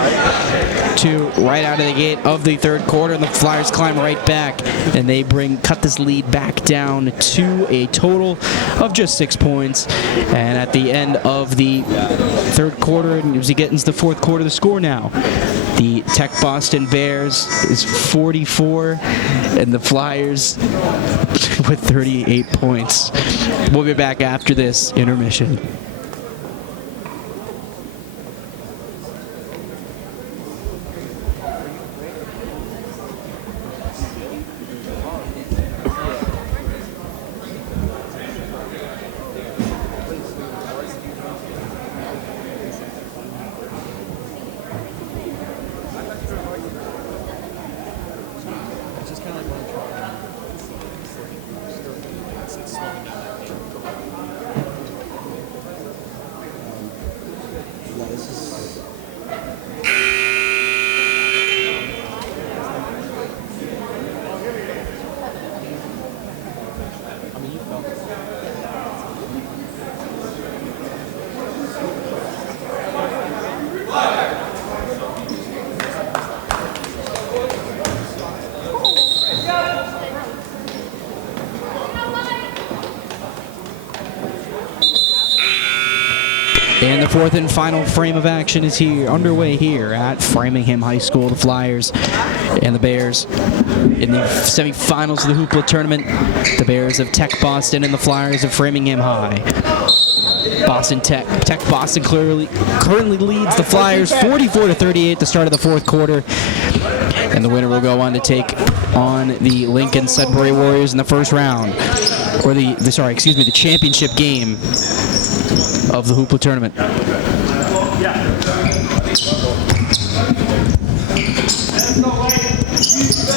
to right out of the gate of the third quarter, and the Flyers climb right back, and they cut this lead back down to a total of just 6 points. And at the end of the third quarter, and as we get into the fourth quarter, the score now: the Tech Boston Bears is 44, and the Flyers with 38 points. We'll be back after this intermission. And the fourth and final frame of action is underway here at Framingham High School. The Flyers and the Bears in the semifinals of the Hoopla tournament. The Bears of Tech Boston and the Flyers of Framingham High. Tech Boston currently leads the Flyers 44-38 at the start of the fourth quarter. And the winner will go on to take on the Lincoln Sudbury Warriors in the first round. Or the championship game of the Hoopla tournament.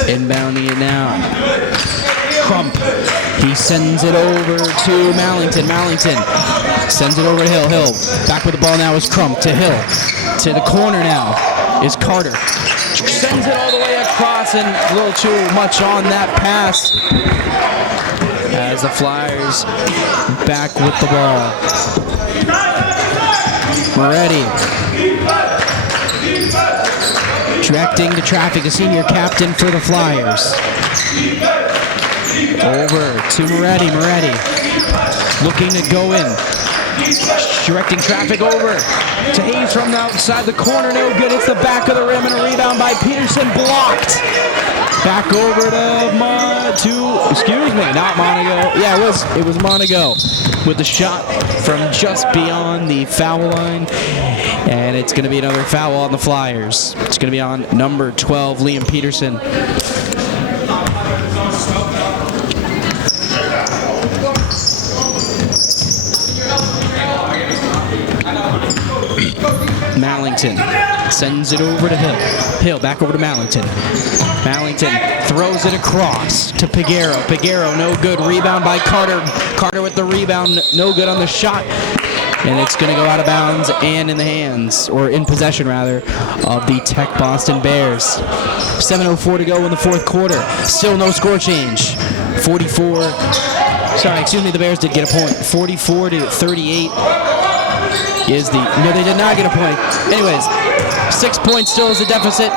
Inbounding it now. Crump. He sends it over to Mallington. Mallington sends it over to Hill. Hill back with the ball now is Crump to Hill. To the corner now is Carter. Sends it all the way across and a little too much on that pass. As the Flyers back with the ball. Moretti. Directing the traffic, the senior captain for the Flyers. Over to Moretti. Moretti looking to go in. Directing traffic over to Hayes from the outside the corner. No good. It's the back of the rim and a rebound by Peterson. Blocked. Back over to not Monago. Yeah, it was Monago with the shot from just beyond the foul line. And it's going to be another foul on the Flyers. It's going to be on number 12, Liam Peterson. Mallington sends it over to Hill. Hill back over to Mallington. Mallington throws it across to Piguero. Piguero no good. Rebound by Carter. Carter with the rebound. No good on the shot. And it's going to go out of bounds and in the hands, or in possession rather, of the Tech Boston Bears. 7:04 to go in the fourth quarter. Still no score change. The Bears did get a point. 44-38 is the... No, they did not get a point. Anyways, 6 points still is the deficit.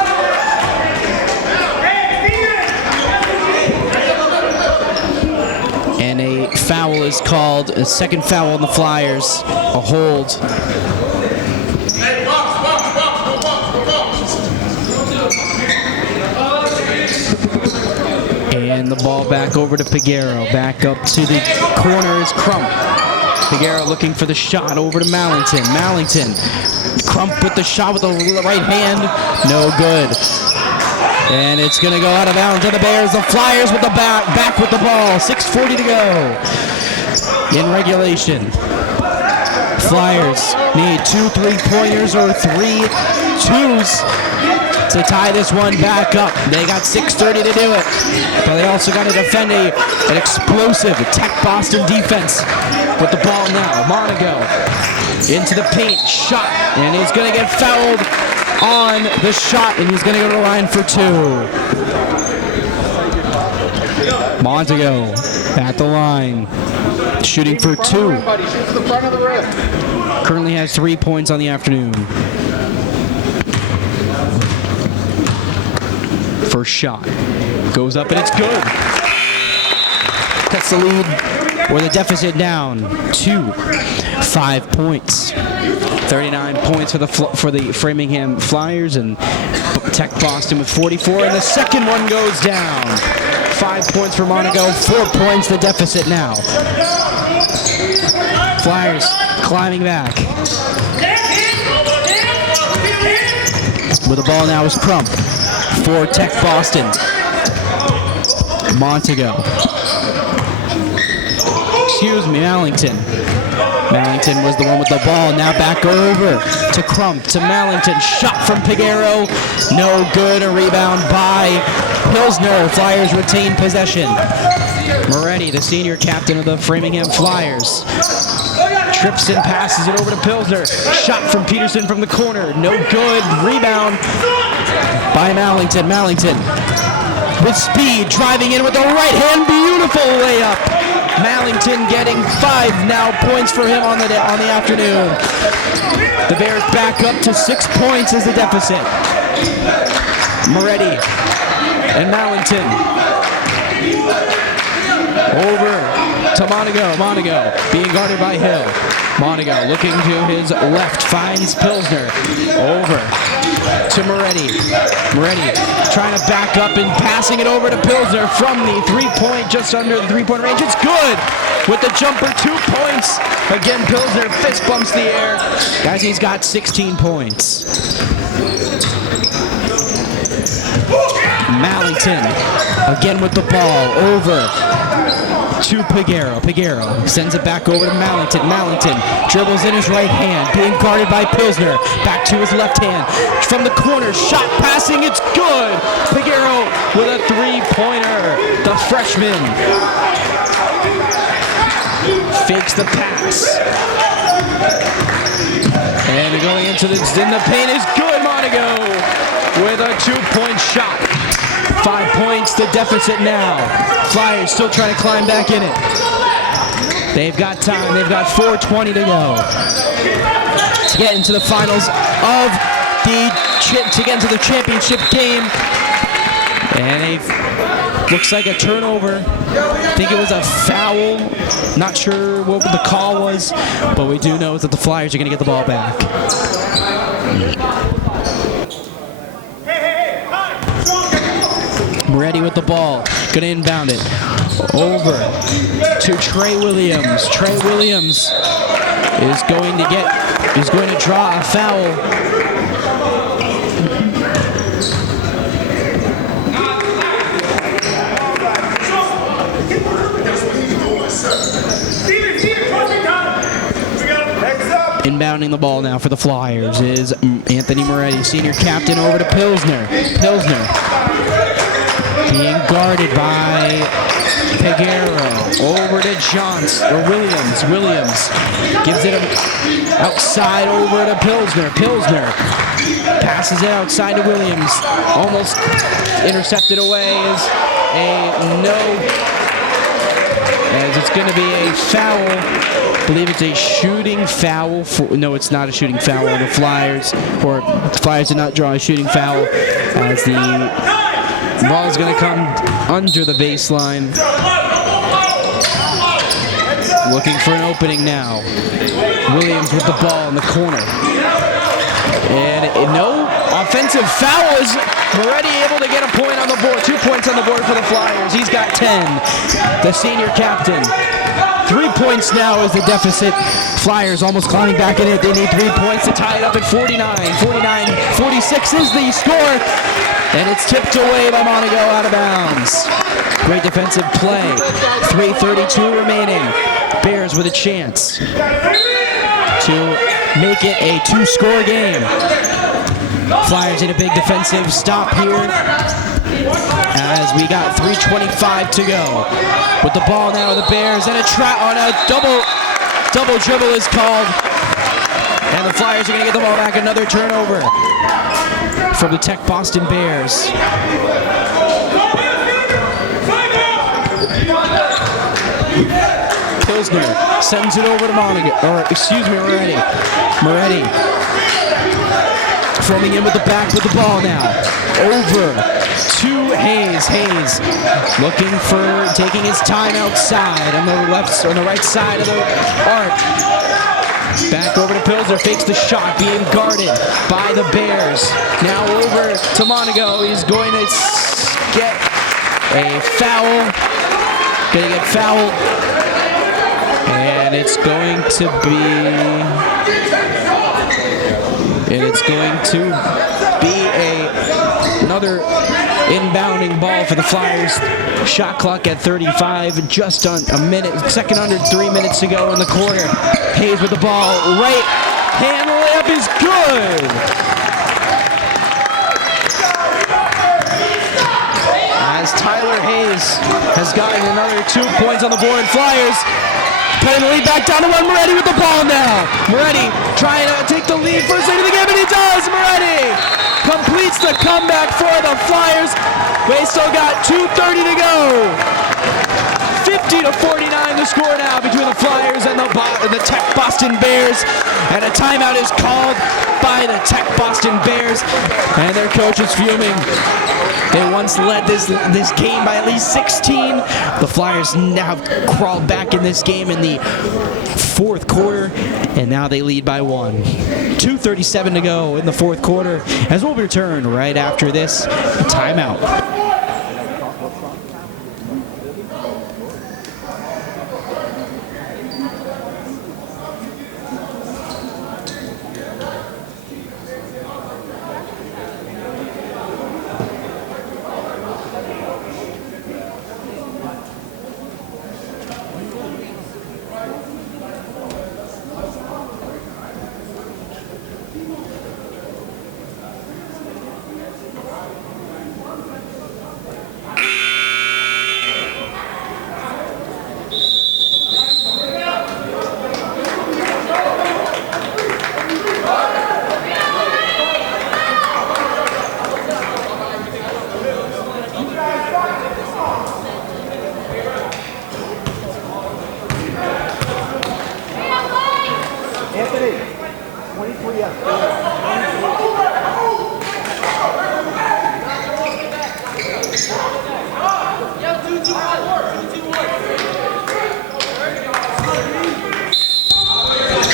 And a foul is called, a second foul on the Flyers, a hold. And the ball back over to Piguero. Back up to the corner is Crump. Piguero looking for the shot over to Mallington. Mallington. Crump with the shot with the right hand. No good. And it's going to go out of bounds to the Bears. The Flyers with the back with the ball. 6:40 to go in regulation. Flyers need 2 3-pointers or 3 twos to tie this one back up. They got 6:30 to do it, but they also got to defend an explosive Tech Boston defense. With the ball now, Monago into the paint, shot, and he's going to get fouled on the shot, and he's going to go to the line for 2. Monago at the line, shooting for 2. Currently has 3 points on the afternoon. First shot goes up and it's good. Cuts the lead or the deficit down to 5 points. 39 points for the Framingham Flyers, and Tech Boston with 44. And the second one goes down. 5 points for Monaco. 4 points the deficit now. Flyers climbing back. With the ball now is Crump for Tech Boston. Mallington. Mallington was the one with the ball. Now back over to Crump, to Mallington. Shot from Piguero. No good. A rebound by Pilsner. Flyers retain possession. Moretti, the senior captain of the Framingham Flyers, trips and passes it over to Pilsner. Shot from Peterson from the corner. No good. Rebound by Mallington. Mallington with speed, driving in with the right hand. Beautiful layup. Mallington getting 5 now points for him on the afternoon. The Bears back up to 6 points as the deficit. Moretti and Mallington over to Monago. Monago being guarded by Hill. Monago looking to his left, finds Pilsner. Over to Moretti. Moretti trying to back up and passing it over to Pilsner from the three-point, just under the three-point range. It's good with the jumper, 2 points. Again, Pilsner fist bumps the air. Guys, he's got 16 points. Mallington again with the ball, over to Piguero. Piguero sends it back over to Mallington. Mallington dribbles in his right hand, being guarded by Pilsner. Back to his left hand. From the corner, shot passing, it's good. Piguero with a three-pointer. The freshman fakes the pass. And going into the paint is good. Monago with a 2-point shot. 5 points, the deficit now. Flyers still trying to climb back in it. They've got time. They've got 4:20 to go to get into the finals of to get into the championship game. And looks like a turnover. I think it was a foul. Not sure what the call was, but we do know that the Flyers are going to get the ball back. Moretti with the ball, gonna inbound it. Over to Trey Williams. Trey Williams is going to draw a foul. Inbounding the ball now for the Flyers is Anthony Moretti, senior captain, over to Pilsner. Pilsner being guarded by Piguero. Over to Williams. Williams gives it outside over to Pilsner. Pilsner passes it outside to Williams. Almost intercepted away is a no. As it's going to be a foul. I believe it's a shooting foul. No, it's not a shooting foul on the Flyers. Or the Flyers did not draw a shooting foul as the ball is going to come under the baseline. Looking for an opening now. Williams with the ball in the corner. And no offensive fouls. Moretti able to get a point on the board. 2 points on the board for the Flyers. He's got 10. The senior captain. 3 points now is the deficit. Flyers almost climbing back in it. They need 3 points to tie it up at 49. 49-46 is the score. And it's tipped away by Monago out of bounds. Great defensive play. 3:32 remaining. Bears with a chance to make it a 2-score game. Flyers need a big defensive stop here as we got 3:25 to go. With the ball now, the Bears, and a double dribble is called. And the Flyers are going to get the ball back. Another turnover from the Tech Boston Bears. Pilsner sends it over to Moretti. Moretti forming in with the back with the ball now. Over to Hayes. Hayes looking for taking his time outside on the right side of the arc. Back over to Pilsner, fakes the shot, being guarded by the Bears. Now over to Monago. He's going to get a foul. Going to get fouled. And it's going to be another inbounding ball for the Flyers. Shot clock at 35, just on a minute, second under 3 minutes to go in the quarter. Hayes with the ball, right hand layup is good. As Tyler Hayes has gotten another 2 points on the board. Flyers cutting the lead back down to 1. Moretti with the ball now. Moretti trying to take the lead first lead of the game, and he does. Moretti completes the comeback for the Flyers. They still got 2:30 to go. 50-49 the score now between the Flyers and the Tech Boston Bears. And a timeout is called by the Tech Boston Bears, and their coach is fuming. They once led this game by at least 16. The Flyers now crawled back in this game in the fourth quarter, and now they lead by 1. 2:37 to go in the fourth quarter, as we'll return right after this timeout.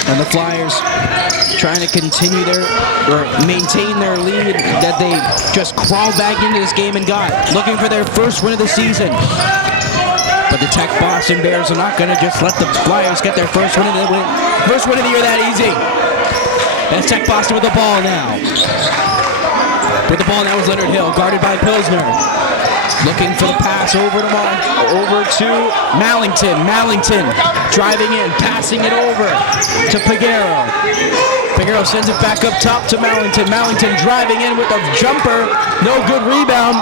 And the Flyers trying to continue maintain their lead that they just crawled back into this game and got, looking for their first win of the season. But the Tech Boston Bears are not going to just let the Flyers get their first win of the year that easy. That's Tech Boston with the ball now. With the ball now is Leonard Hill, guarded by Pilsner. Looking for the pass over to Mallington. Mallington driving in, passing it over to Peguero. Peguero sends it back up top to Mallington. Mallington driving in with a jumper. No good rebound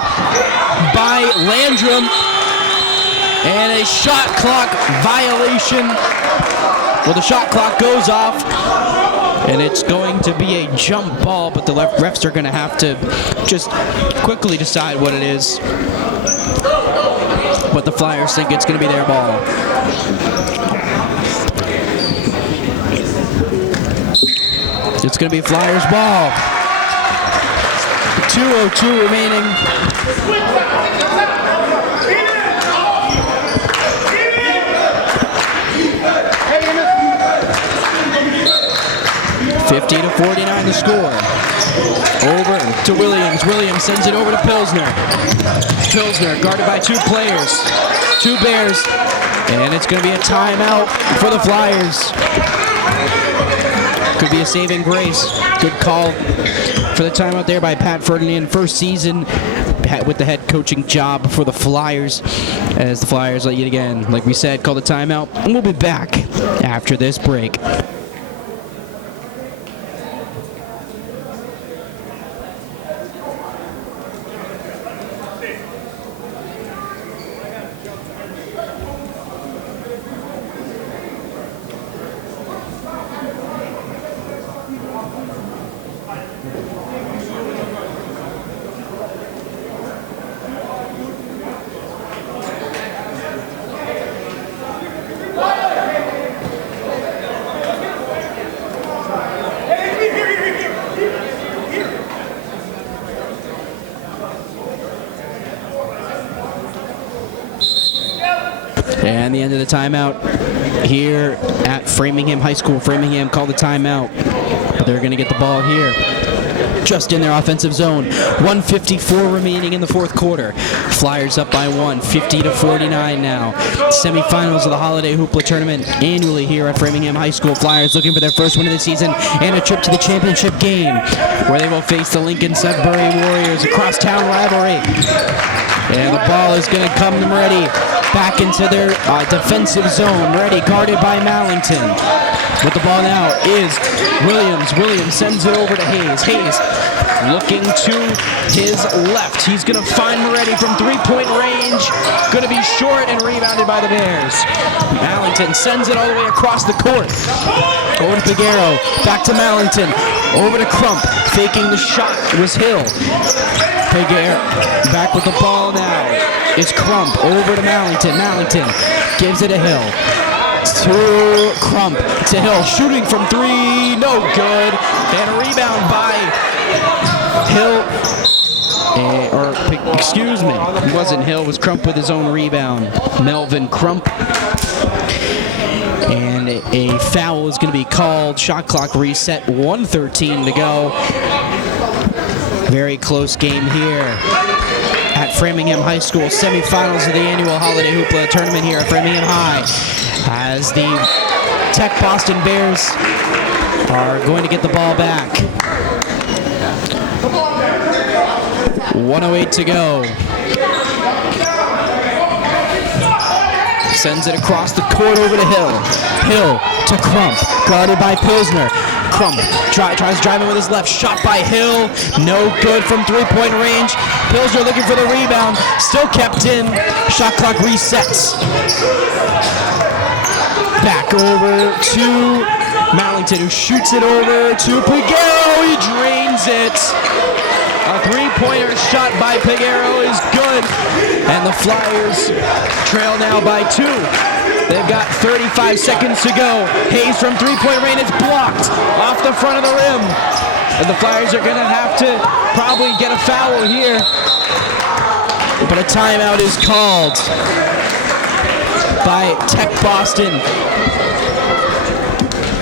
by Landrum. And a shot clock violation. Well, the shot clock goes off. And it's going to be a jump ball, but the refs are going to have to just quickly decide what it is. But the Flyers think it's going to be their ball. It's going to be Flyers ball. 2:02 remaining. 50-49 the score. Over to Williams. Williams sends it over to Pilsner. Pilsner guarded by two players. Two Bears. And it's going to be a timeout for the Flyers. Could be a saving grace. Good call for the timeout there by Pat Ferdinand. First season with the head coaching job for the Flyers. As the Flyers, yet again, like we said, call the timeout. And we'll be back after this break. And the end of the timeout here at Framingham High School. Framingham called the timeout, but they're going to get the ball here. Just in their offensive zone. 1:54 remaining in the fourth quarter. Flyers up by 1, 50-49 now. Semifinals of the Holiday Hoopla Tournament annually here at Framingham High School. Flyers looking for their first win of the season and a trip to the championship game, where they will face the Lincoln Sudbury Warriors, a crosstown rivalry. And the ball is going to come ready back into their defensive zone. Ready, guarded by Mallington. With the ball now is Williams. Williams sends it over to Hayes. Hayes looking to his left. He's going to find Moretti from three-point range. Going to be short and rebounded by the Bears. Mallington sends it all the way across the court. Over to Peguero. Back to Mallington. Over to Crump. Faking the shot. It was Hill. Peguero back with the ball now. It's Crump over to Mallington. Mallington gives it to Hill. to Crump, to Hill, shooting from three, no good, and a rebound by Hill, excuse me, it wasn't Hill, it was Crump with his own rebound, Melvin Crump. And a foul is going to be called, shot clock reset, 1:13 to go. Very close game here at Framingham High School, semifinals of the annual Holiday Hoopla tournament here at Framingham High, as the Tech Boston Bears are going to get the ball back. 1:08 to go. Sends it across the court over to Hill. Hill to Crump, guarded by Pilsner. Crump tries driving with his left, shot by Hill, no good from three-point range. Pilsner looking for the rebound, still kept in. Shot clock resets. Back over to Mallington, who shoots it over to Piguero. He drains it. A three-pointer shot by Piguero is good, and the Flyers trail now by 2. They've got 35 seconds to go. Hayes from three-point range is blocked off the front of the rim, and the Flyers are going to have to probably get a foul here, but a timeout is called by Tech Boston.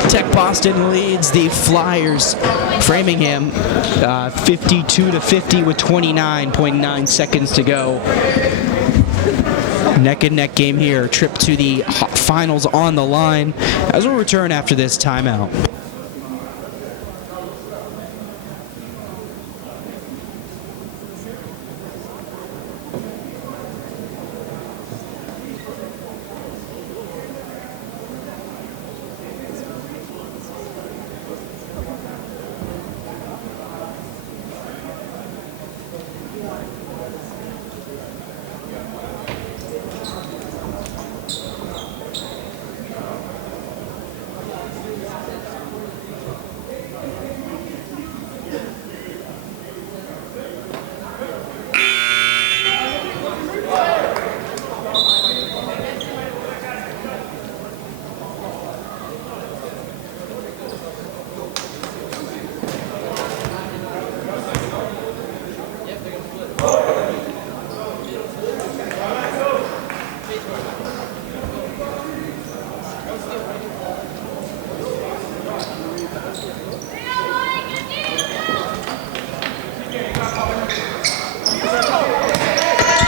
Tech Boston leads the Flyers, Framingham, 52-50 with 29.9 seconds to go. Neck and neck game here. Trip to the finals on the line as we'll return after this timeout.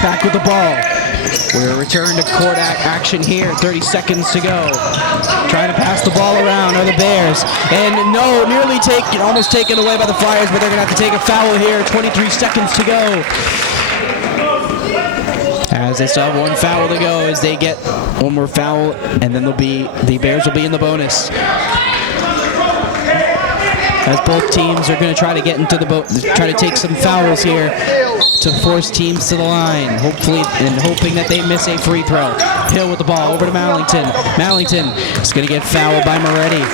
Back with the ball. We're returning to court action here. 30 seconds to go. Trying to pass the ball around are the Bears. And no, almost taken away by the Flyers, but they're going to have to take a foul here. 23 seconds to go. As they still have one foul to go, as they get one more foul, and then the Bears will be in the bonus. As both teams are going to try to get into the try to take some fouls here to force teams to the line, hopefully, and hoping that they miss a free throw. Hill with the ball over to Mallington. Mallington is going to get fouled by Moretti.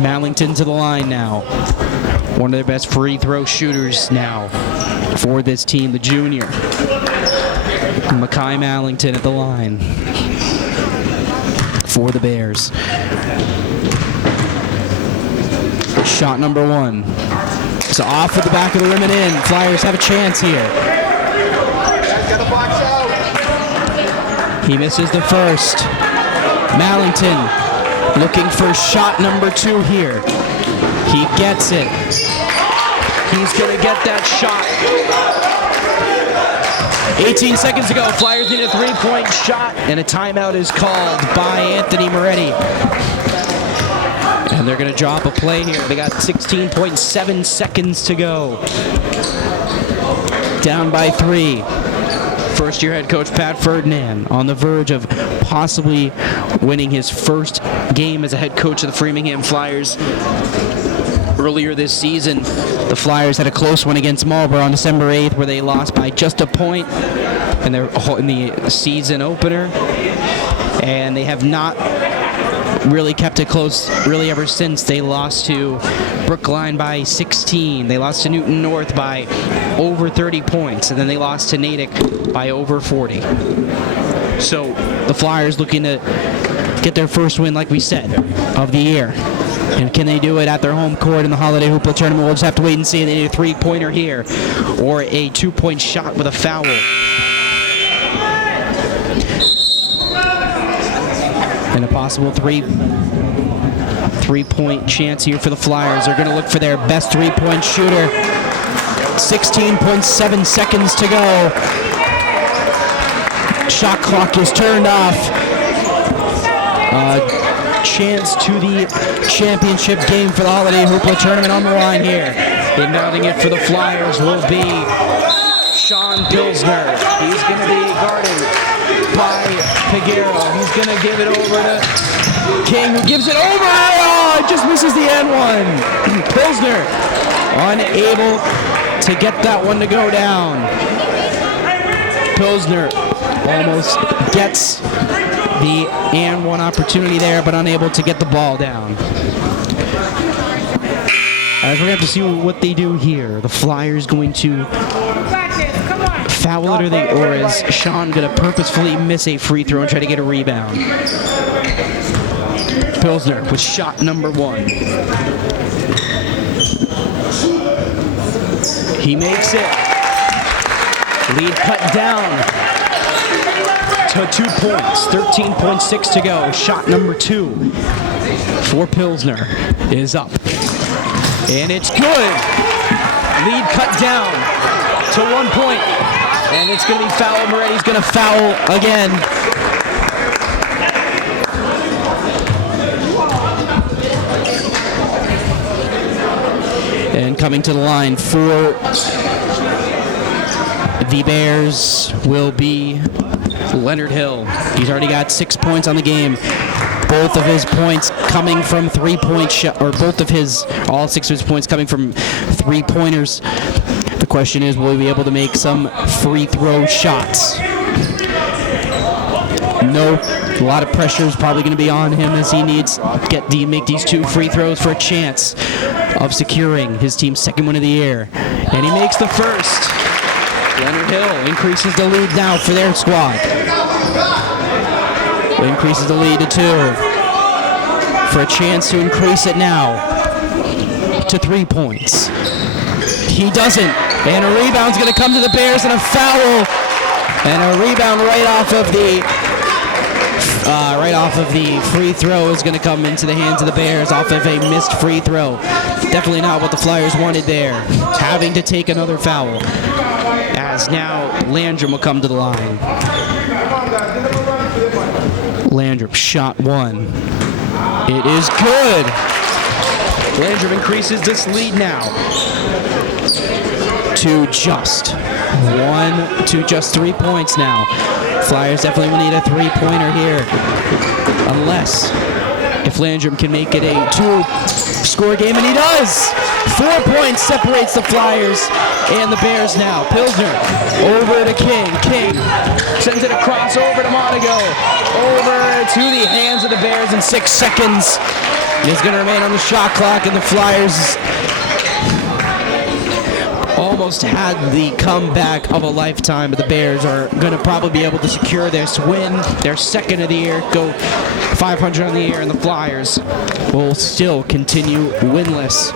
Mallington to the line now. One of their best free throw shooters now for this team, the junior. Makai Mallington at the line for the Bears. Shot number one. So off at the back of the rim and in. Flyers have a chance here. He misses the first. Mallington looking for shot number 2 here. He gets it. He's going to get that shot. 18 seconds to go. Flyers need a 3-point shot, and a timeout is called by Anthony Moretti. And they're going to drop a play here. They got 16.7 seconds to go. Down by 3. First-year head coach Pat Ferdinand on the verge of possibly winning his first game as a head coach of the Framingham Flyers. Earlier this season, the Flyers had a close one against Marlborough on December 8th where they lost by just a point in the season opener. And they have not really kept it close really ever since they lost to Brookline by 16. They lost to Newton North by over 30 points, and then they lost to Natick by over 40. So the Flyers looking to get their first win, like we said, of the year. And can they do it at their home court in the Holiday Hoopla tournament? We'll just have to wait and see. They need a three-pointer here or a two-point shot with a foul. And a possible three-point chance here for the Flyers. They're going to look for their best three-point shooter. 16.7 seconds to go. Shot clock is turned off. Chance to the championship game for the Holiday Hoopla tournament on the line here. Inbounding it for the Flyers will be Sean Pilsner. He's going to be guarded by Piguero. He's going to give it over to King, who gives it over. Oh, it just misses the end one. Pilsner unable to get that one to go down. Pilsner almost gets the and one opportunity there, but unable to get the ball down. As we're going to have to see what they do here. The Flyers going to foul it, or is Sean going to purposefully miss a free throw and try to get a rebound? Pilsner with shot number one. He makes it. Lead cut down to 2 points. 13.6 to go. Shot number two for Pilsner is up. And it's good. Lead cut down to 1 point. And it's going to be foul. Moretti's going to foul again. And coming to the line for the Bears will be Leonard Hill. He's already got 6 points on the game. Both of his points coming from three-point shot, or all 6 of his points coming from three-pointers. The question is, will he be able to make some free throw shots? No, a lot of pressure is probably going to be on him as he needs to make these 2 free throws for a chance of securing his team's second win of the year. And he makes the first. Leonard Hill increases the lead now for their squad. Increases the lead to 2 for a chance to increase it now to 3 points. He doesn't, and a rebound's going to come to the Bears, and a foul, and a rebound right off of the free throw is going to come into the hands of the Bears off of a missed free throw. Definitely not what the Flyers wanted there. Having to take another foul, as now Landrum will come to the line. Landrum, shot one. It is good. Landrum increases this lead now to just 3 points now. Flyers definitely will need a three-pointer here, unless if Landrum can make it a 2-score game, and he does. 4 points separates the Flyers and the Bears now. Pilsner over to King. King sends it across over to Monaco. Over to the hands of the Bears in 6 seconds. He's going to remain on the shot clock, and the Flyers almost had the comeback of a lifetime, but the Bears are going to probably be able to secure this win, their second of the year, go 500 on the year, and the Flyers will still continue winless.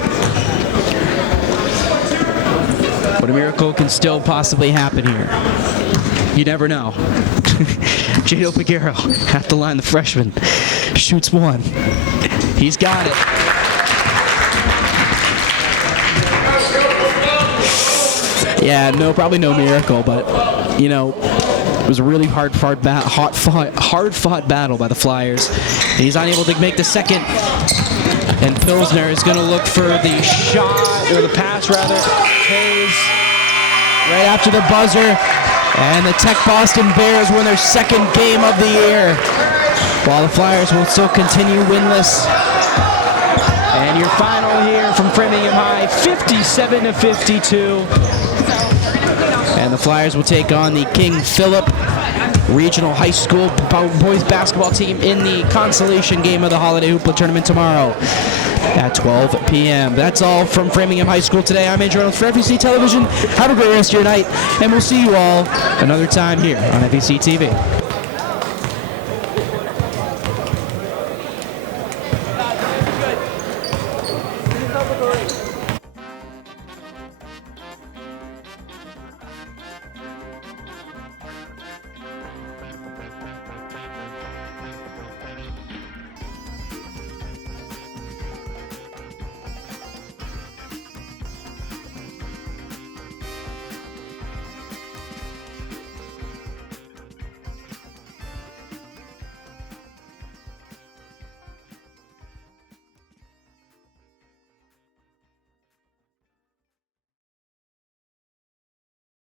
But a miracle can still possibly happen here. You never know. Jado Piguero at the line, the freshman, shoots one. He's got it. Yeah, probably no miracle, but it was a really hard-fought battle by the Flyers. And he's unable to make the second, and Pilsner is going to look for the shot, or the pass rather. Hayes right after the buzzer, and the Tech Boston Bears win their second game of the year, while the Flyers will still continue winless. And your final here from Framingham High, 57-52. And the Flyers will take on the King Philip Regional High School boys basketball team in the consolation game of the Holiday Hoopla Tournament tomorrow at 12 p.m. That's all from Framingham High School today. I'm Andrew Reynolds for FEC Television. Have a great rest of your night, and we'll see you all another time here on FEC TV.